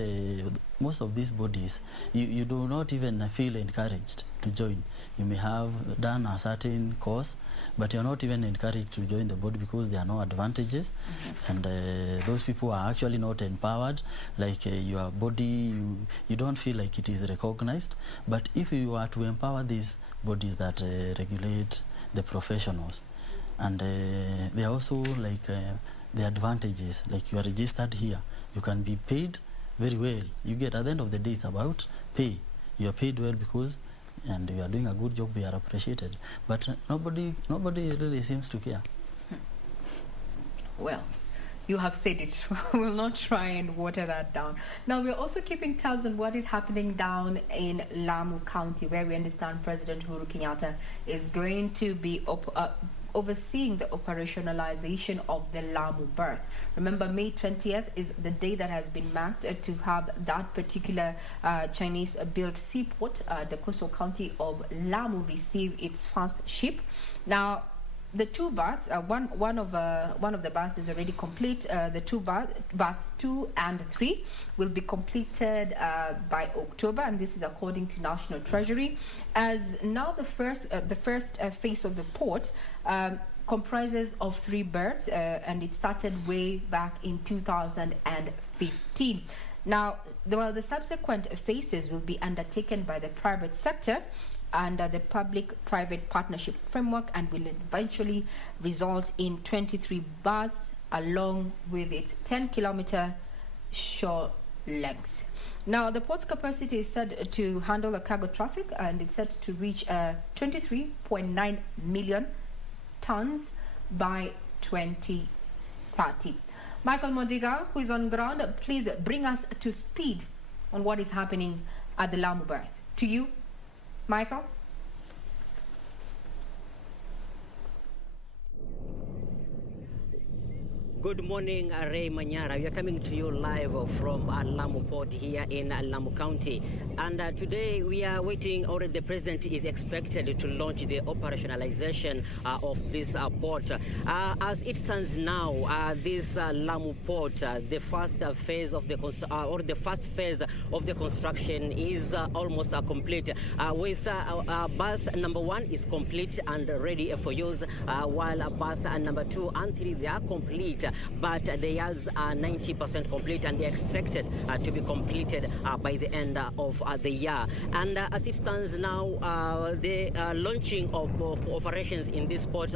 most of these bodies, you do not even feel encouraged to join. You may have done a certain course, but you are not even encouraged to join the body because there are no advantages. And those people are actually not empowered. Like your body, you don't feel like it is recognized. But if you are to empower these bodies that regulate the professionals, and they are also like the advantages, like you are registered here, you can be paid very well. You get, at the end of the day, it's about pay. You are paid well because, and you are doing a good job, you are appreciated. But nobody really seems to care. Well, you have said it. We'll not try and water that down. Now, we're also keeping tabs on what is happening down in Lamu County, where we understand President Uhuru Kenyatta is going to be overseeing the operationalization of the Lamu berth. Remember, May 20th is the day that has been marked to have that particular Chinese-built seaport, the coastal county of Lamu, receive its first ship. Now, the two berths, one of the berths is already complete. The two berths 2 and 3 will be completed by October, and this is according to National Treasury. As now, the first phase of the port comprises of 3 berths, and it started way back in 2015. Now, the subsequent phases will be undertaken by the private sector under the public-private partnership framework, and will eventually result in 23 berths along with its 10-kilometer shore length. Now, the port's capacity is said to handle a cargo traffic, and it's set to reach 23.9 million tons by 2030. Michael Modiga, who is on ground, please bring us to speed on what is happening at the Lamu berth. To you, Michael. Good morning, Ray Manyara. We are coming to you live from Lamu Port here in Lamu County. And today we are waiting, already the president is expected to launch the operationalization of this port. As it stands now, this Lamu Port, the first phase of the construction is almost complete. With berth number 1 is complete and ready for use, while berth number 2 and 3 they are complete. But the yards are 90% complete and they're expected to be completed by the end of the year. And as it stands now, the launching of operations in this port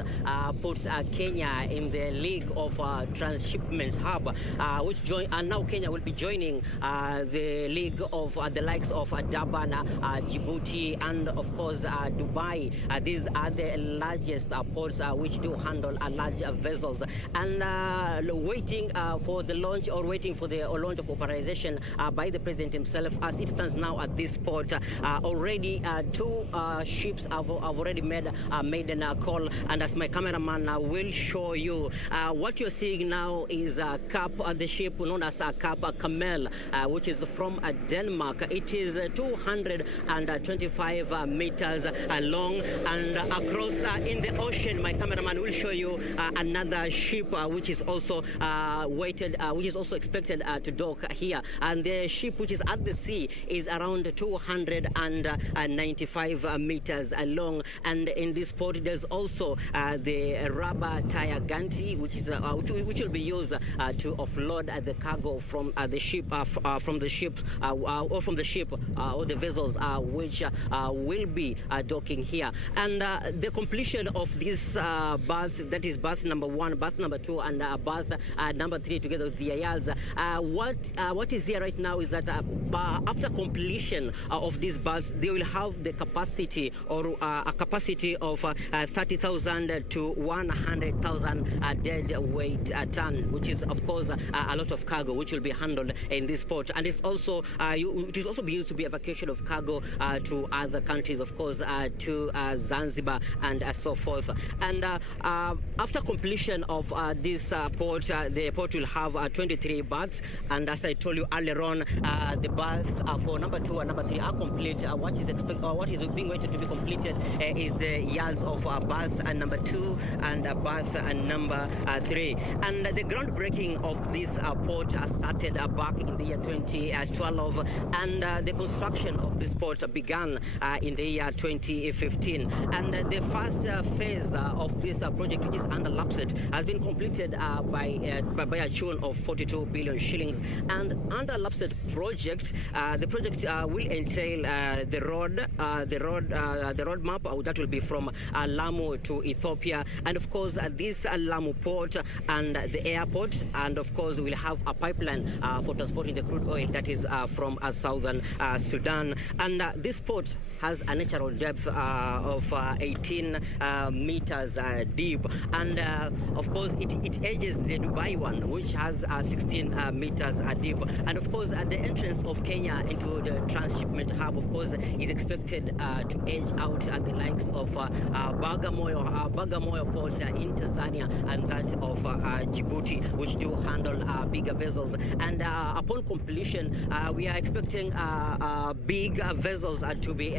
puts Kenya in the league of transshipment hub, which now Kenya will be joining the league of the likes of Durban, Djibouti, and of course Dubai. These are the largest ports which do handle large vessels. And waiting for the launch or waiting for the launch of operationalization by the president himself. As it stands now at this port, already 2 ships have already made a call, and as my cameraman will show you, what you're seeing now is the ship known as Cap Camel, which is from Denmark. It is 225 meters long, and across in the ocean, my cameraman will show you another ship which is also which is also expected to dock here. And the ship which is at the sea is around 295 meters long. And in this port, there's also the rubber tire gantry, which is which will be used to offload the cargo from the ship, or from the vessels which will be docking here. And the completion of these berths, that is berth number 1, berth number 2, and berth number 3 together with the yards. What is here right now is that after completion of these berths, they will have the capacity or a capacity of 30,000 to 100,000 dead weight ton, which is of course a lot of cargo which will be handled in this port. And it's also it will also be used to be evacuation of cargo to other countries, of course, to Zanzibar and so forth. And after completion of this port, the port will have 23 berths, and as I told you earlier on, the berths for number 2 and number 3 are complete. What is being waited to be completed is the yards of berth number 2 and berth number 3. And the groundbreaking of this port started back in the year 2012, and the construction of this port began in the year 2015. And the first phase of this project, which is under LAPSET, has been completed by a tune of 42 billion shillings. And under LAPSET project, the project will entail the road map that will be from Lamu to Ethiopia, and of course this Lamu port and the airport, and of course we'll have a pipeline for transporting the crude oil that is from southern Sudan. And this port has a natural depth of 18 meters deep, and of course it edges the Dubai one, which has 16 meters deep. And of course the entrance of Kenya into the transshipment hub, of course, is expected to edge out at the likes of Bagamoyo port in Tanzania and that of Djibouti, which do handle bigger vessels. And upon completion, we are expecting big vessels to be,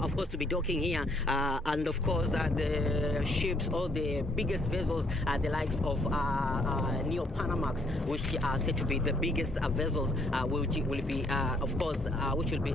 of course, to be docking here, and of course the ships or the biggest vessels, the likes of Neo Panamax, which are said to be the biggest vessels, which will be, of course, which will be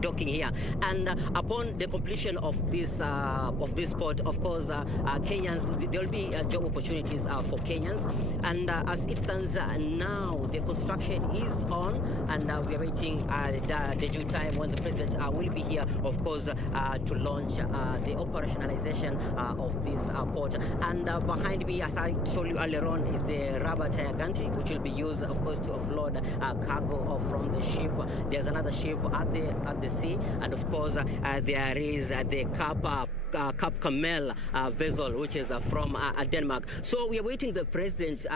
docking here. And upon the completion of this port, of course, Kenyans, there will be job opportunities for Kenyans. And as it stands now, the construction is on, and we are waiting the due time when the president will be here, of course, to launch the operationalization of this port. And behind me, as I told you earlier on, is the the rubber tire gantry, which will be used, of course, to offload cargo from the ship. There's another ship at the sea, and of course, there is the Cap Camel vessel, which is from Denmark. So we are waiting the president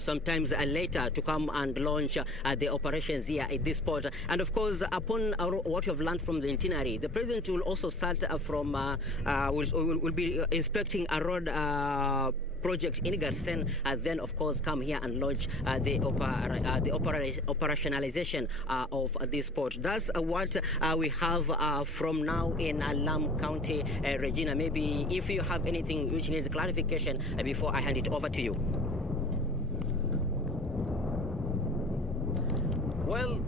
sometimes later to come and launch the operations here at this port. And of course, upon what you have learned from the itinerary, the president will also start from will be inspecting a road project in Garsen, then of course come here and launch the operationalization of this port. That's what we have from now in Lamu County. Regina, maybe if you have anything which needs clarification before I hand it over to you. Well,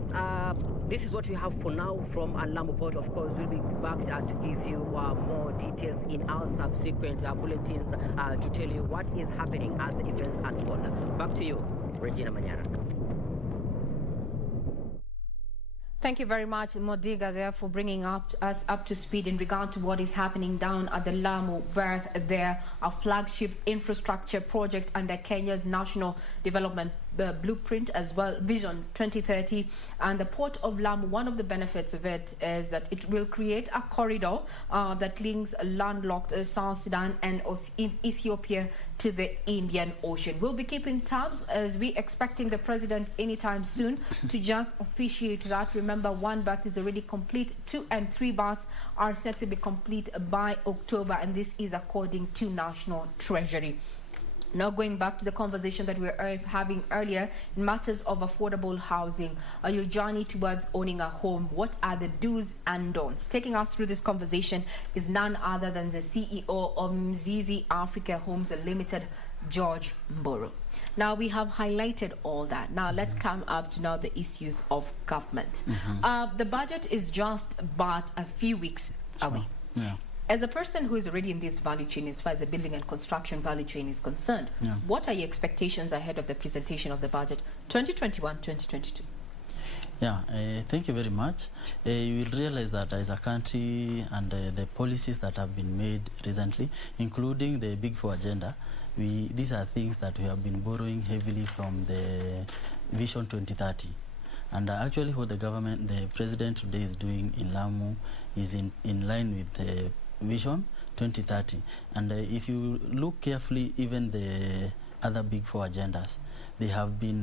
this is what we have for now from Lamu Port. Of course, we'll be back to give you more details in our subsequent bulletins to tell you what is happening as events unfold. Back to you, Regina Manyara. Thank you very much, Modiga, there for bringing us up to speed in regard to what is happening down at the Lamu berth there, a flagship infrastructure project under Kenya's National Development Blueprint as well, Vision 2030. And the Port of Lamu, one of the benefits of it is that it will create a corridor that links landlocked South Sudan and Ethiopia to the Indian Ocean. We'll be keeping tabs as we expecting the president anytime soon to just officiate that. Remember, one berth is already complete. 2 and 3 berths are set to be complete by October, and this is according to National Treasury. Now going back to the conversation that we were having earlier in matters of affordable housing, your journey towards owning a home, what are the do's and don'ts? Taking us through this conversation is none other than the CEO of Mzizi Africa Homes Limited, George Mburu. Now we have highlighted all that. Now let's come up to now the issues of government. The budget is just but a few weeks away. Yeah. As a person who is already in this value chain, as far as the building and construction value chain is concerned, what are your expectations ahead of the presentation of the budget 2021-2022? Yeah, thank you very much. You will realize that as a country and the policies that have been made recently, including the Big Four agenda, these are things that we have been borrowing heavily from the Vision 2030. And actually what the president today is doing in Lamu is in line with the Vision 2030. And if you look carefully, even the other Big Four agendas, they have been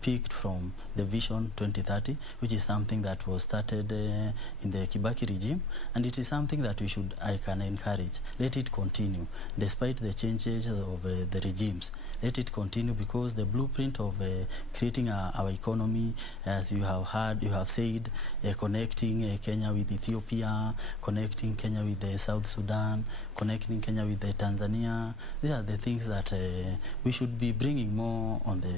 picked from the Vision 2030, which is something that was started in the Kibaki regime, and it is something that I can encourage. Let it continue, despite the changes of the regimes. Let it continue, because the blueprint of creating our economy, as you have heard, you have said, connecting Kenya with Ethiopia, connecting Kenya with South Sudan, connecting Kenya with Tanzania. These are the things that we should be bringing more on the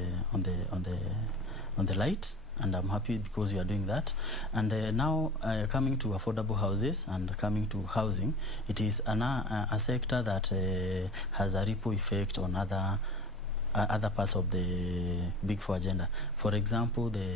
light, and I'm happy because you are doing that. And now coming to affordable houses and coming to housing, it is a sector that has a ripple effect on other parts of the Big Four agenda. For example, the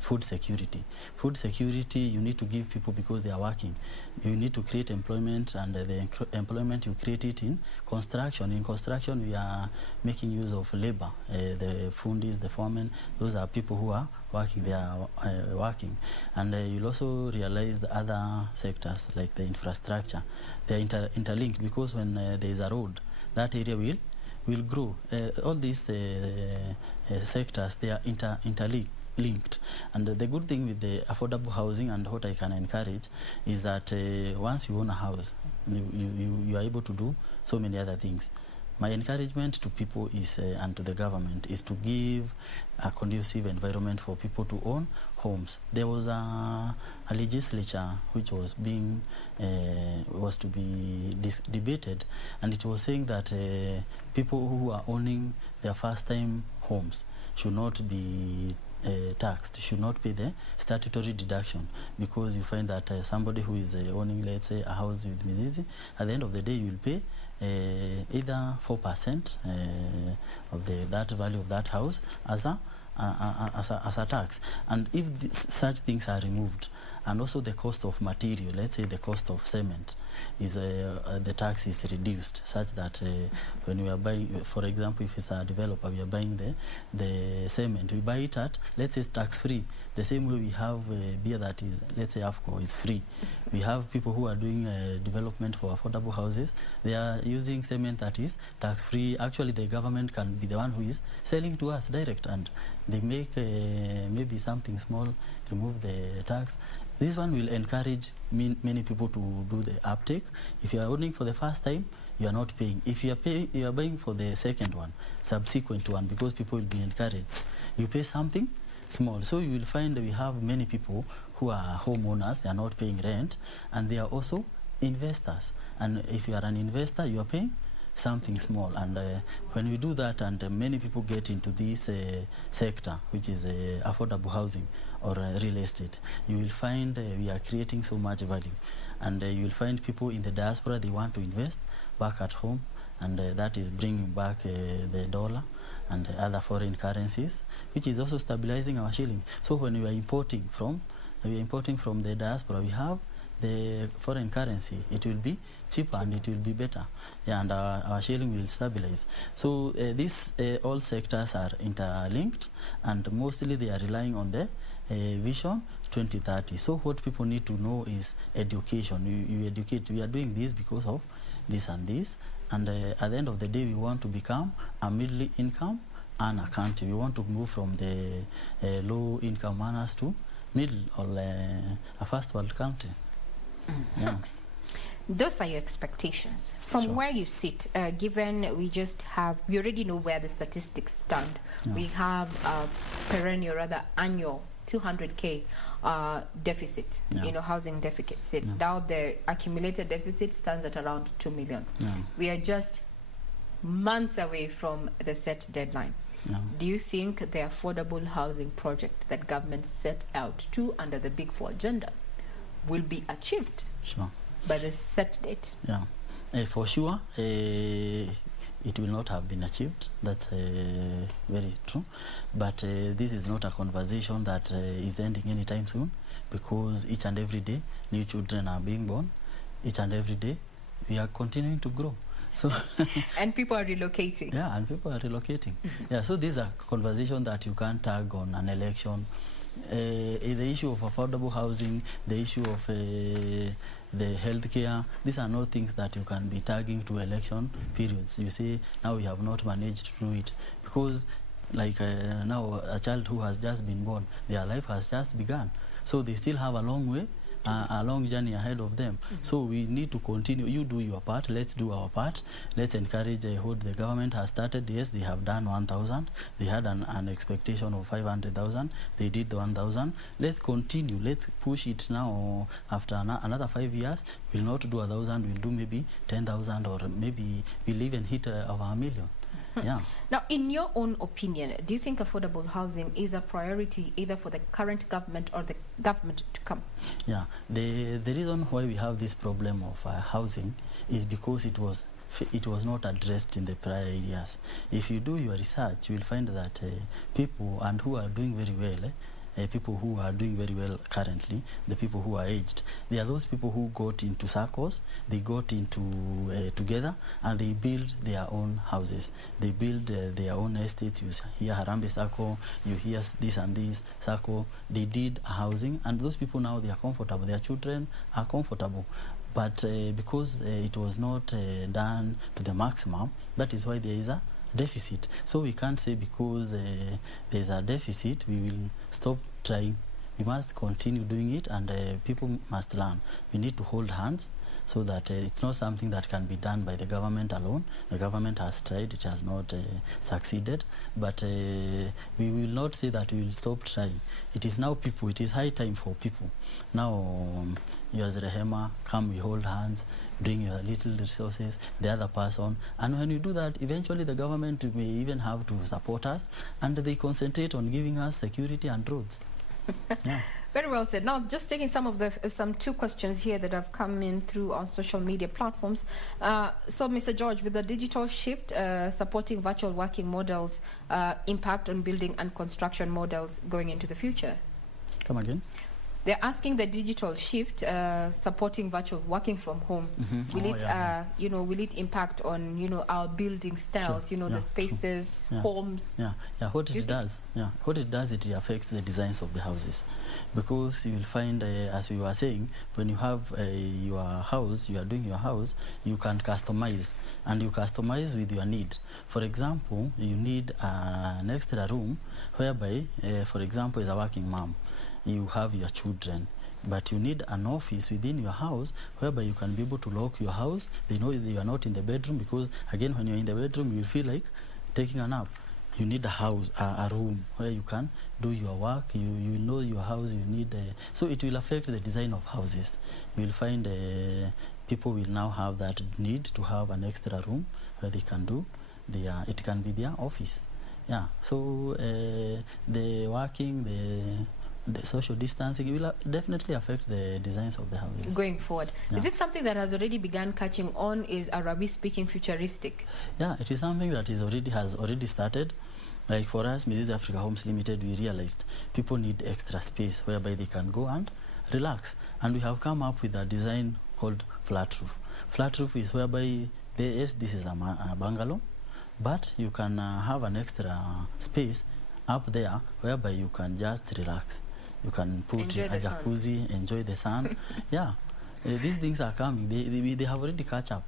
food security. Food security, you need to give people because they are working. You need to create employment, and the employment you create it in construction. In construction, we are making use of labor. The fundis, the foremen, those are people who are working. They are working. And you'll also realize the other sectors, like the infrastructure. They are interlinked, because when there is a road, that area will grow. All these sectors, they are interlinked. And the good thing with the affordable housing, and what I can encourage, is that once you own a house, you are able to do so many other things. My encouragement to people is, and to the government, is to give a conducive environment for people to own homes. There was a legislature which was to be debated, and it was saying that people who are owning their first-time homes should not be taxed, should not pay the statutory deduction, because you find that somebody who is owning, let's say, a house with Mzizi, at the end of the day you will pay either 4% of that value of that house as a tax. And if such things are removed, and also the cost of material. Let's say the cost of cement is the tax is reduced such that when we are buying, for example, if it's a developer, we are buying the cement, we buy it at, let's say, tax free. The same way we have beer that is, let's say, AFCO is free. We have people who are doing development for affordable houses. They are using cement that is tax free. Actually, the government can be the one who is selling to us direct, and they make maybe something small, remove the tax. This one will encourage many people to do the uptake. If you are owning for the first time, you are not paying. If you are buying for the second one, subsequent one, because people will be encouraged, you pay something small. So you will find that we have many people who are homeowners, they are not paying rent, and they are also investors. And if you are an investor, you are paying something small. And when we do that, and many people get into this sector, which is affordable housing or real estate, you will find we are creating so much value. And you will find people in the diaspora, they want to invest back at home, and that is bringing back the dollar and other foreign currencies, which is also stabilizing our shilling. So when we are importing from the diaspora, we have the foreign currency, it will be cheaper and it will be better, yeah, and our shilling will stabilize. So these all sectors are interlinked, and mostly they are relying on the Vision 2030. So what people need to know is education. You educate. We are doing this because of this and this, and at the end of the day, we want to become a middle income earner country. We want to move from the low income earners to middle or a first world country. Mm-hmm. Yeah. Those are your expectations. From Sure. where you sit, given we already know where the statistics stand. Yeah. We have a perennial, rather annual 200K deficit, Yeah. housing deficit. Yeah. Now the accumulated deficit stands at around 2 million. Yeah. We are just months away from the set deadline. Yeah. Do you think the affordable housing project that government set out to under the Big Four agenda will be achieved Sure. by the set date? Yeah. For sure, it will not have been achieved. That's very true. But this is not a conversation that is ending anytime soon, because each and every day new children are being born. Each and every day we are continuing to grow. So And people are relocating. yeah, and people are relocating. Yeah, so these are conversations that you can't tag on an election. The issue of affordable housing, the issue of the healthcare, these are not things that you can be tagging to election periods. You say, now we have not managed to do it, because like now a child who has just been born, their life has just begun. So they still have a long way, a long journey ahead of them. So we need to continue. You do your part, let's do our part. Let's encourage what the government has started. Yes, they have done 1,000. They had an expectation of 500,000. They did the 1,000. Let's continue. Let's push it now. After another 5 years, we'll not do 1,000. We'll do maybe 10,000, or maybe we'll even hit over 1 million. Yeah. Now, in your own opinion, do you think affordable housing is a priority either for the current government or the government to come? Yeah. The reason why we have this problem of housing is because it was not addressed in the prior years. If you do your research, you will find that people and who are doing very well, people who are doing very well currently, the people who are aged, they are those people who got into circles, they got into together, and they build their own houses. They build their own estates. You hear Harambee Circle, you hear this and this circle. They did housing, and those people now, they are comfortable. Their children are comfortable. But because it was not done to the maximum, that is why there is a deficit. So we can't say because there's a deficit we will stop trying. We must continue doing it, and people must learn. We need to hold hands, so that it's not something that can be done by the government alone. The government has tried, it has not succeeded, but we will not say that we will stop trying. It is now people, it is high time for people. Now, you as Rehema, come, we hold hands, bring your little resources, the other person, and when you do that, eventually the government may even have to support us, and they concentrate on giving us security and roads. Yeah. Very well said. Now, just taking some two questions here that have come in through our social media platforms. So, Mr. George, with the digital shift, supporting virtual working models, impact on building and construction models going into the future? Come again? They're asking the digital shift, supporting virtual working from home. Will will it impact on our building styles? Sure. The spaces, homes. What it does, it affects the designs of the houses, because you will find, as we were saying, when you have your house, you are doing your house, you can customize, and you customize with your need. For example, you need an extra room whereby, for example, as a working mom, you have your children, but you need an office within your house whereby you can be able to lock your house. They know you are not in the bedroom, because again, when you're in the bedroom, you feel like taking a nap. You need a house, a room where you can do your work. You know your house. You need so it will affect the design of houses. You will find people will now have that need to have an extra room where they can do their. It can be their office. So the working, the social distancing will definitely affect the designs of the houses going forward. Is it something that has already begun catching on? Are we speaking futuristic? It is something that has already started. Like for us, Mrs. Africa Homes Limited, we realized people need extra space whereby they can go and relax, and we have come up with a design called flat roof. Flat roof is whereby this is a bungalow, but you can have an extra space up there whereby you can just relax. You can put a jacuzzi, enjoy the sun. These things are coming. They have already catch up.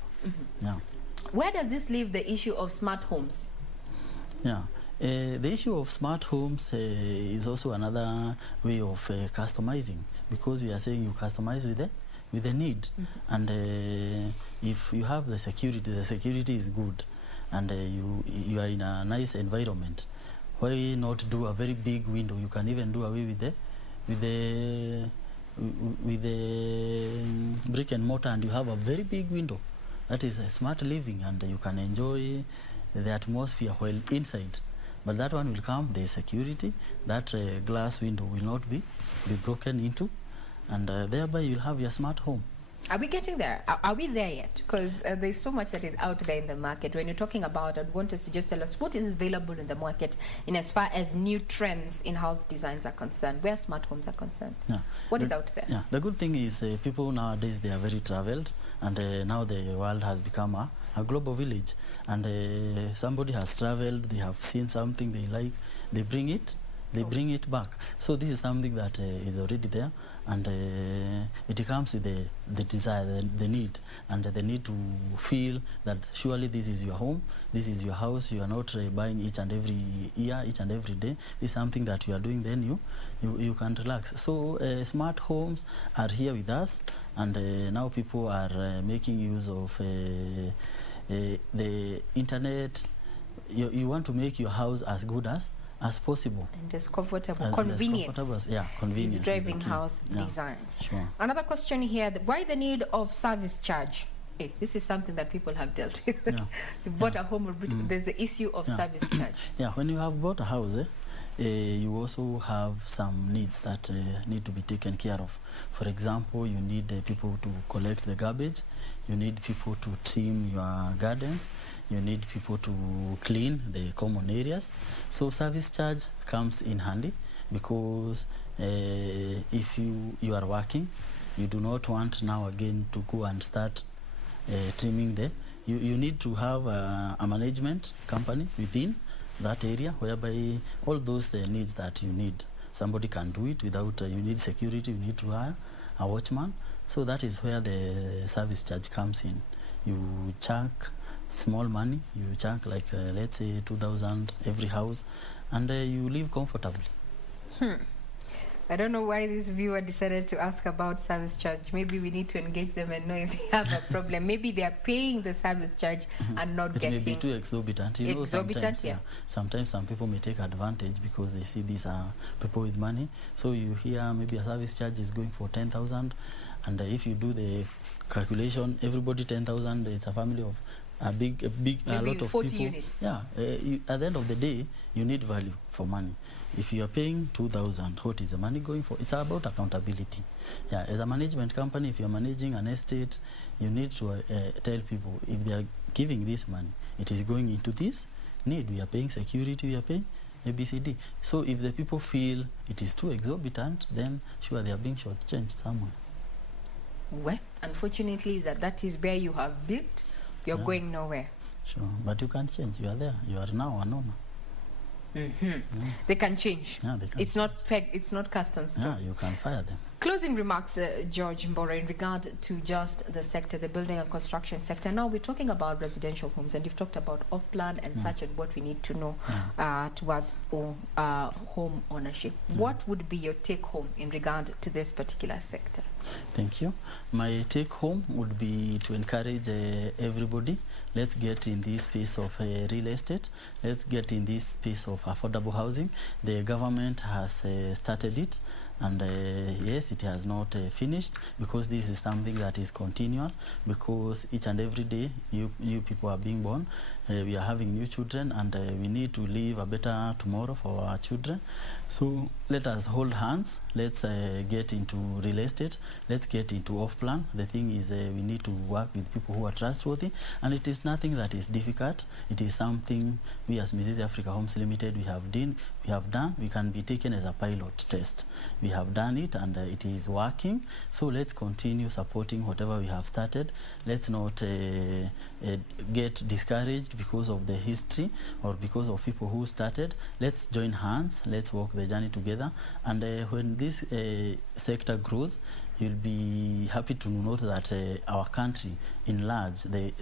Where does this leave the issue of smart homes? The issue of smart homes is also another way of customizing, because we are saying you customize with the need. And if you have the security is good, and you are in a nice environment, why not do a very big window? You can even do away with the brick and mortar, and you have a very big window. That is a smart living, and you can enjoy the atmosphere while inside. But that one will come, the security, that glass window will not be broken into, and thereby you'll have your smart home. Are we getting there? Are we there yet? Because there's so much that is out there in the market. When you're talking about, I'd want us to just tell us what is available in the market in as far as new trends in house designs are concerned, where smart homes are concerned. What is out there? The good thing is people nowadays, they are very traveled, and now the world has become a global village, and somebody has traveled, they have seen something they like, they bring it back. So this is something that is already there, and it comes with the desire, the need, and the need to feel that surely this is your home, this is your house. You are not buying each and every year, each and every day. This is something that you are doing, then you can relax. So smart homes are here with us, and now people are making use of the internet. You want to make your house as good as possible, and as comfortable, convenient. Convenience. Driving house designs. Sure. Another question here: why the need of service charge? This is something that people have dealt with. You bought a home, there's the issue of service charge. When you have bought a house, you also have some needs that need to be taken care of. For example, you need people to collect the garbage, you need people to trim your gardens, you need people to clean the common areas. So service charge comes in handy, because if you are working, you do not want now again to go and start trimming you need to have a management company within that area, whereby all those needs that you need, somebody can do it without, you need security, you need to hire a watchman. So that is where the service charge comes in. You chuck small money, you chuck like let's say 2,000 every house, and you live comfortably. I don't know why this viewer decided to ask about service charge. Maybe we need to engage them and know if they have a problem. Maybe they are paying the service charge and not getting... It may be too exorbitant. You know, sometimes some people may take advantage because they see these are people with money. So you hear maybe a service charge is going for 10,000, and if you do the calculation, everybody 10,000, it's a family of a lot of 40 people. Units. At the end of the day, you need value for money. If you are paying 2,000, what is the money going for? It's about accountability. As a management company, if you are managing an estate, you need to tell people, if they are giving this money, it is going into this need. We are paying security, we are paying ABCD. So if the people feel it is too exorbitant, then sure they are being shortchanged somewhere. Well, unfortunately, that is where you have built. You're going nowhere. Sure, but you can't change. You are there. You are now an owner. They can change. Yeah, they can. It's not pegged. It's not cast on stone. Yeah, you can fire them. Closing remarks, George Mboro, in regard to just the sector, the building and construction sector. Now we're talking about residential homes, and you've talked about off-plan and such, and what we need to know towards home ownership. What would be your take-home in regard to this particular sector? Thank you. My take-home would be to encourage everybody. Let's get in this space of real estate. Let's get in this space of affordable housing. The government has started it. And yes, it has not finished, because this is something that is continuous, because each and every day new people are being born. We are having new children, and we need to leave a better tomorrow for our children. So let us hold hands. Let's get into real estate. Let's get into off-plan. The thing is, we need to work with people who are trustworthy, and it is nothing that is difficult. It is something we as Mrs. Africa Homes Limited we have done. We can be taken as a pilot test. We have done it, and it is working. So let's continue supporting whatever we have started. Let's not get discouraged because of the history or because of people who started. Let's join hands. Let's walk the journey together. And when this sector grows, you'll be happy to note that our country in large, the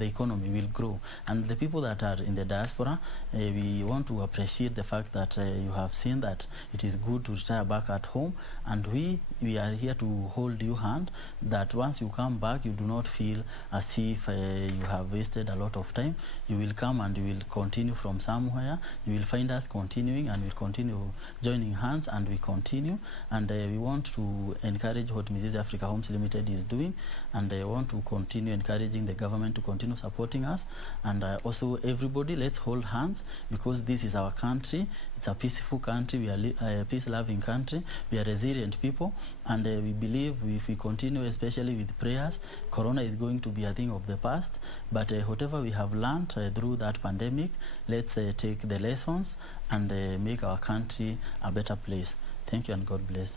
economy will grow. And the people that are in the diaspora, we want to appreciate the fact that you have seen that it is good to retire back at home. And we are here to hold you hand, that once you come back, you do not feel as if you have wasted a lot of time. You will come and you will continue from somewhere. You will find us continuing, and we'll continue joining hands, and we continue. And we want to encourage what Mrs. Africa Homes Limited is doing, and I want to continue encouraging the government to continue supporting us. And also everybody, let's hold hands, because this is our country. It's a peaceful country. We are a peace-loving country. We are resilient people, and we believe if we continue, especially with prayers, Corona is going to be a thing of the past. But whatever we have learned through that pandemic, let's take the lessons and make our country a better place. Thank you, and God bless.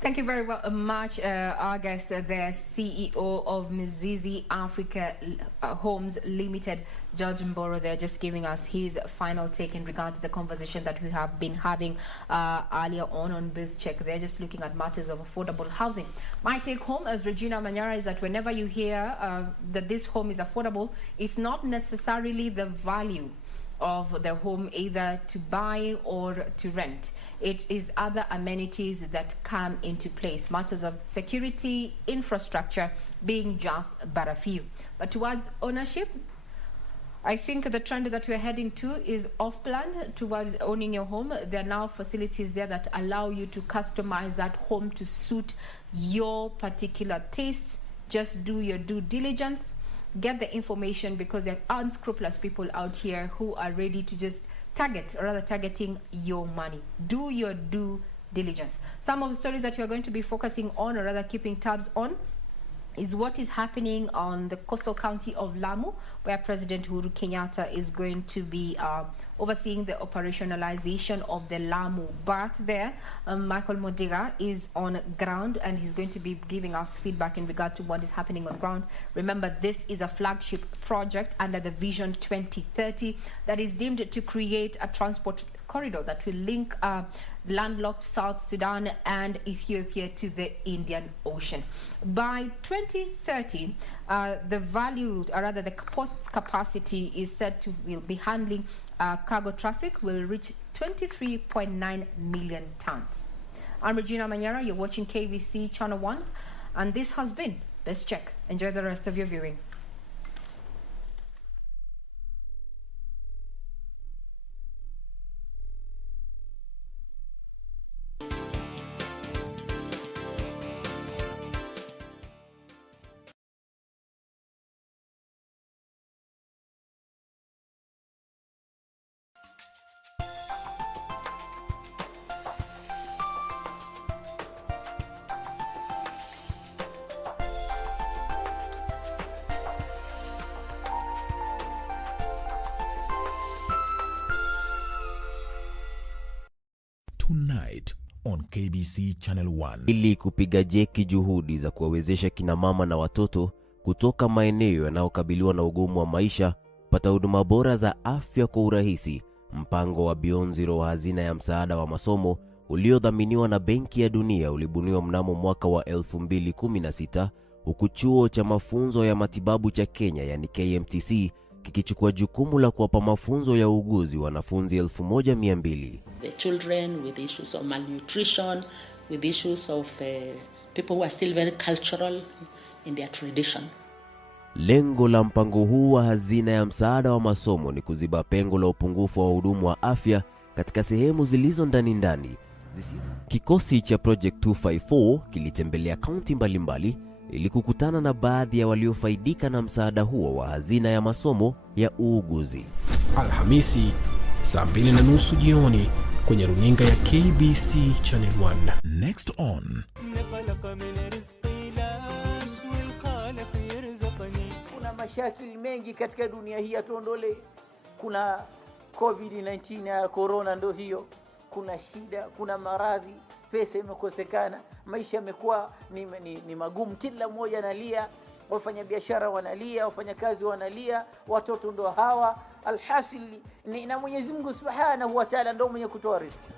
Thank you very much, our guest, the CEO of Mzizi Africa Homes Limited, George Mboro. They're just giving us his final take in regard to the conversation that we have been having earlier on BizCheck. They're just looking at matters of affordable housing. My take home as Regina Manyara is that whenever you hear that this home is affordable, it's not necessarily the value of the home either to buy or to rent. It is other amenities that come into place, matters of security, infrastructure being just but a few. But towards ownership, I think the trend that we're heading to is off-plan towards owning your home. There are now facilities there that allow you to customize that home to suit your particular tastes. Just do your due diligence. Get the information, because there are unscrupulous people out here who are ready to just targeting your money. Do your due diligence. Some of the stories that we are going to be focusing on, or rather keeping tabs on, is what is happening on the coastal county of Lamu, where President Uhuru Kenyatta is going to be overseeing the operationalization of the Lamu berth there. Michael Modiga is on ground, and he's going to be giving us feedback in regard to what is happening on ground. Remember, this is a flagship project under the Vision 2030 that is deemed to create a transport corridor that will link landlocked South Sudan and Ethiopia to the Indian Ocean. By 2030, the value, or rather the port's capacity, is said to will be handling cargo traffic will reach 23.9 million tons. I'm Regina Manyara. You're watching KBC Channel 1, and this has been BizCheck. Enjoy the rest of your viewing. tonight on KBC Channel 1. Ili kupiga jeki juhudi za kuwawezesha kina mama na watoto kutoka maeneo yanayokabiliwa na ugumu wa maisha kupata huduma bora za afya kwa urahisi, mpango wa Beyond Zero wa hazina ya msaada wa masomo uliodhaminiwa na Benki ya Dunia ulibuniwa mnamo mwaka wa 2016, huku chuo cha mafunzo ya matibabu cha Kenya yani KMTC kikichukua jukumu la kuwapa mafunzo ya uuguzi wanafunzi 1200. The children with issues of malnutrition, with issues of people who are still very cultural in their tradition. Lengo la mpango huu wa hazina ya msaada wa masomo ni kuziba pengo la upungufu wa wahudumu wa afya katika sehemu zilizo ndani. Kikosi cha Project 254 kilitembelea kaunti mbalimbali ili kukutana na baadhi ya waliofaidika na msaada huo wa hazina ya masomo ya uuguzi. Alhamisi saa 2:30 jioni kwenye runinga ya KBC Channel 1. Next on. Kuna mashakili mengi katika dunia hii atuondole. Kuna COVID-19 ya corona ndo hiyo. Kuna shida, kuna maradhi, pesa imekosekana, maisha yamekuwa ni magumu, kila mmoja analia, wafanya biashara wanalia, wafanya kazi wanalia, watoto ndo hawa. Alhasil ni na Mwenyezi Mungu Subhanahu wa Ta'ala ndo mwenye kutoa riziki.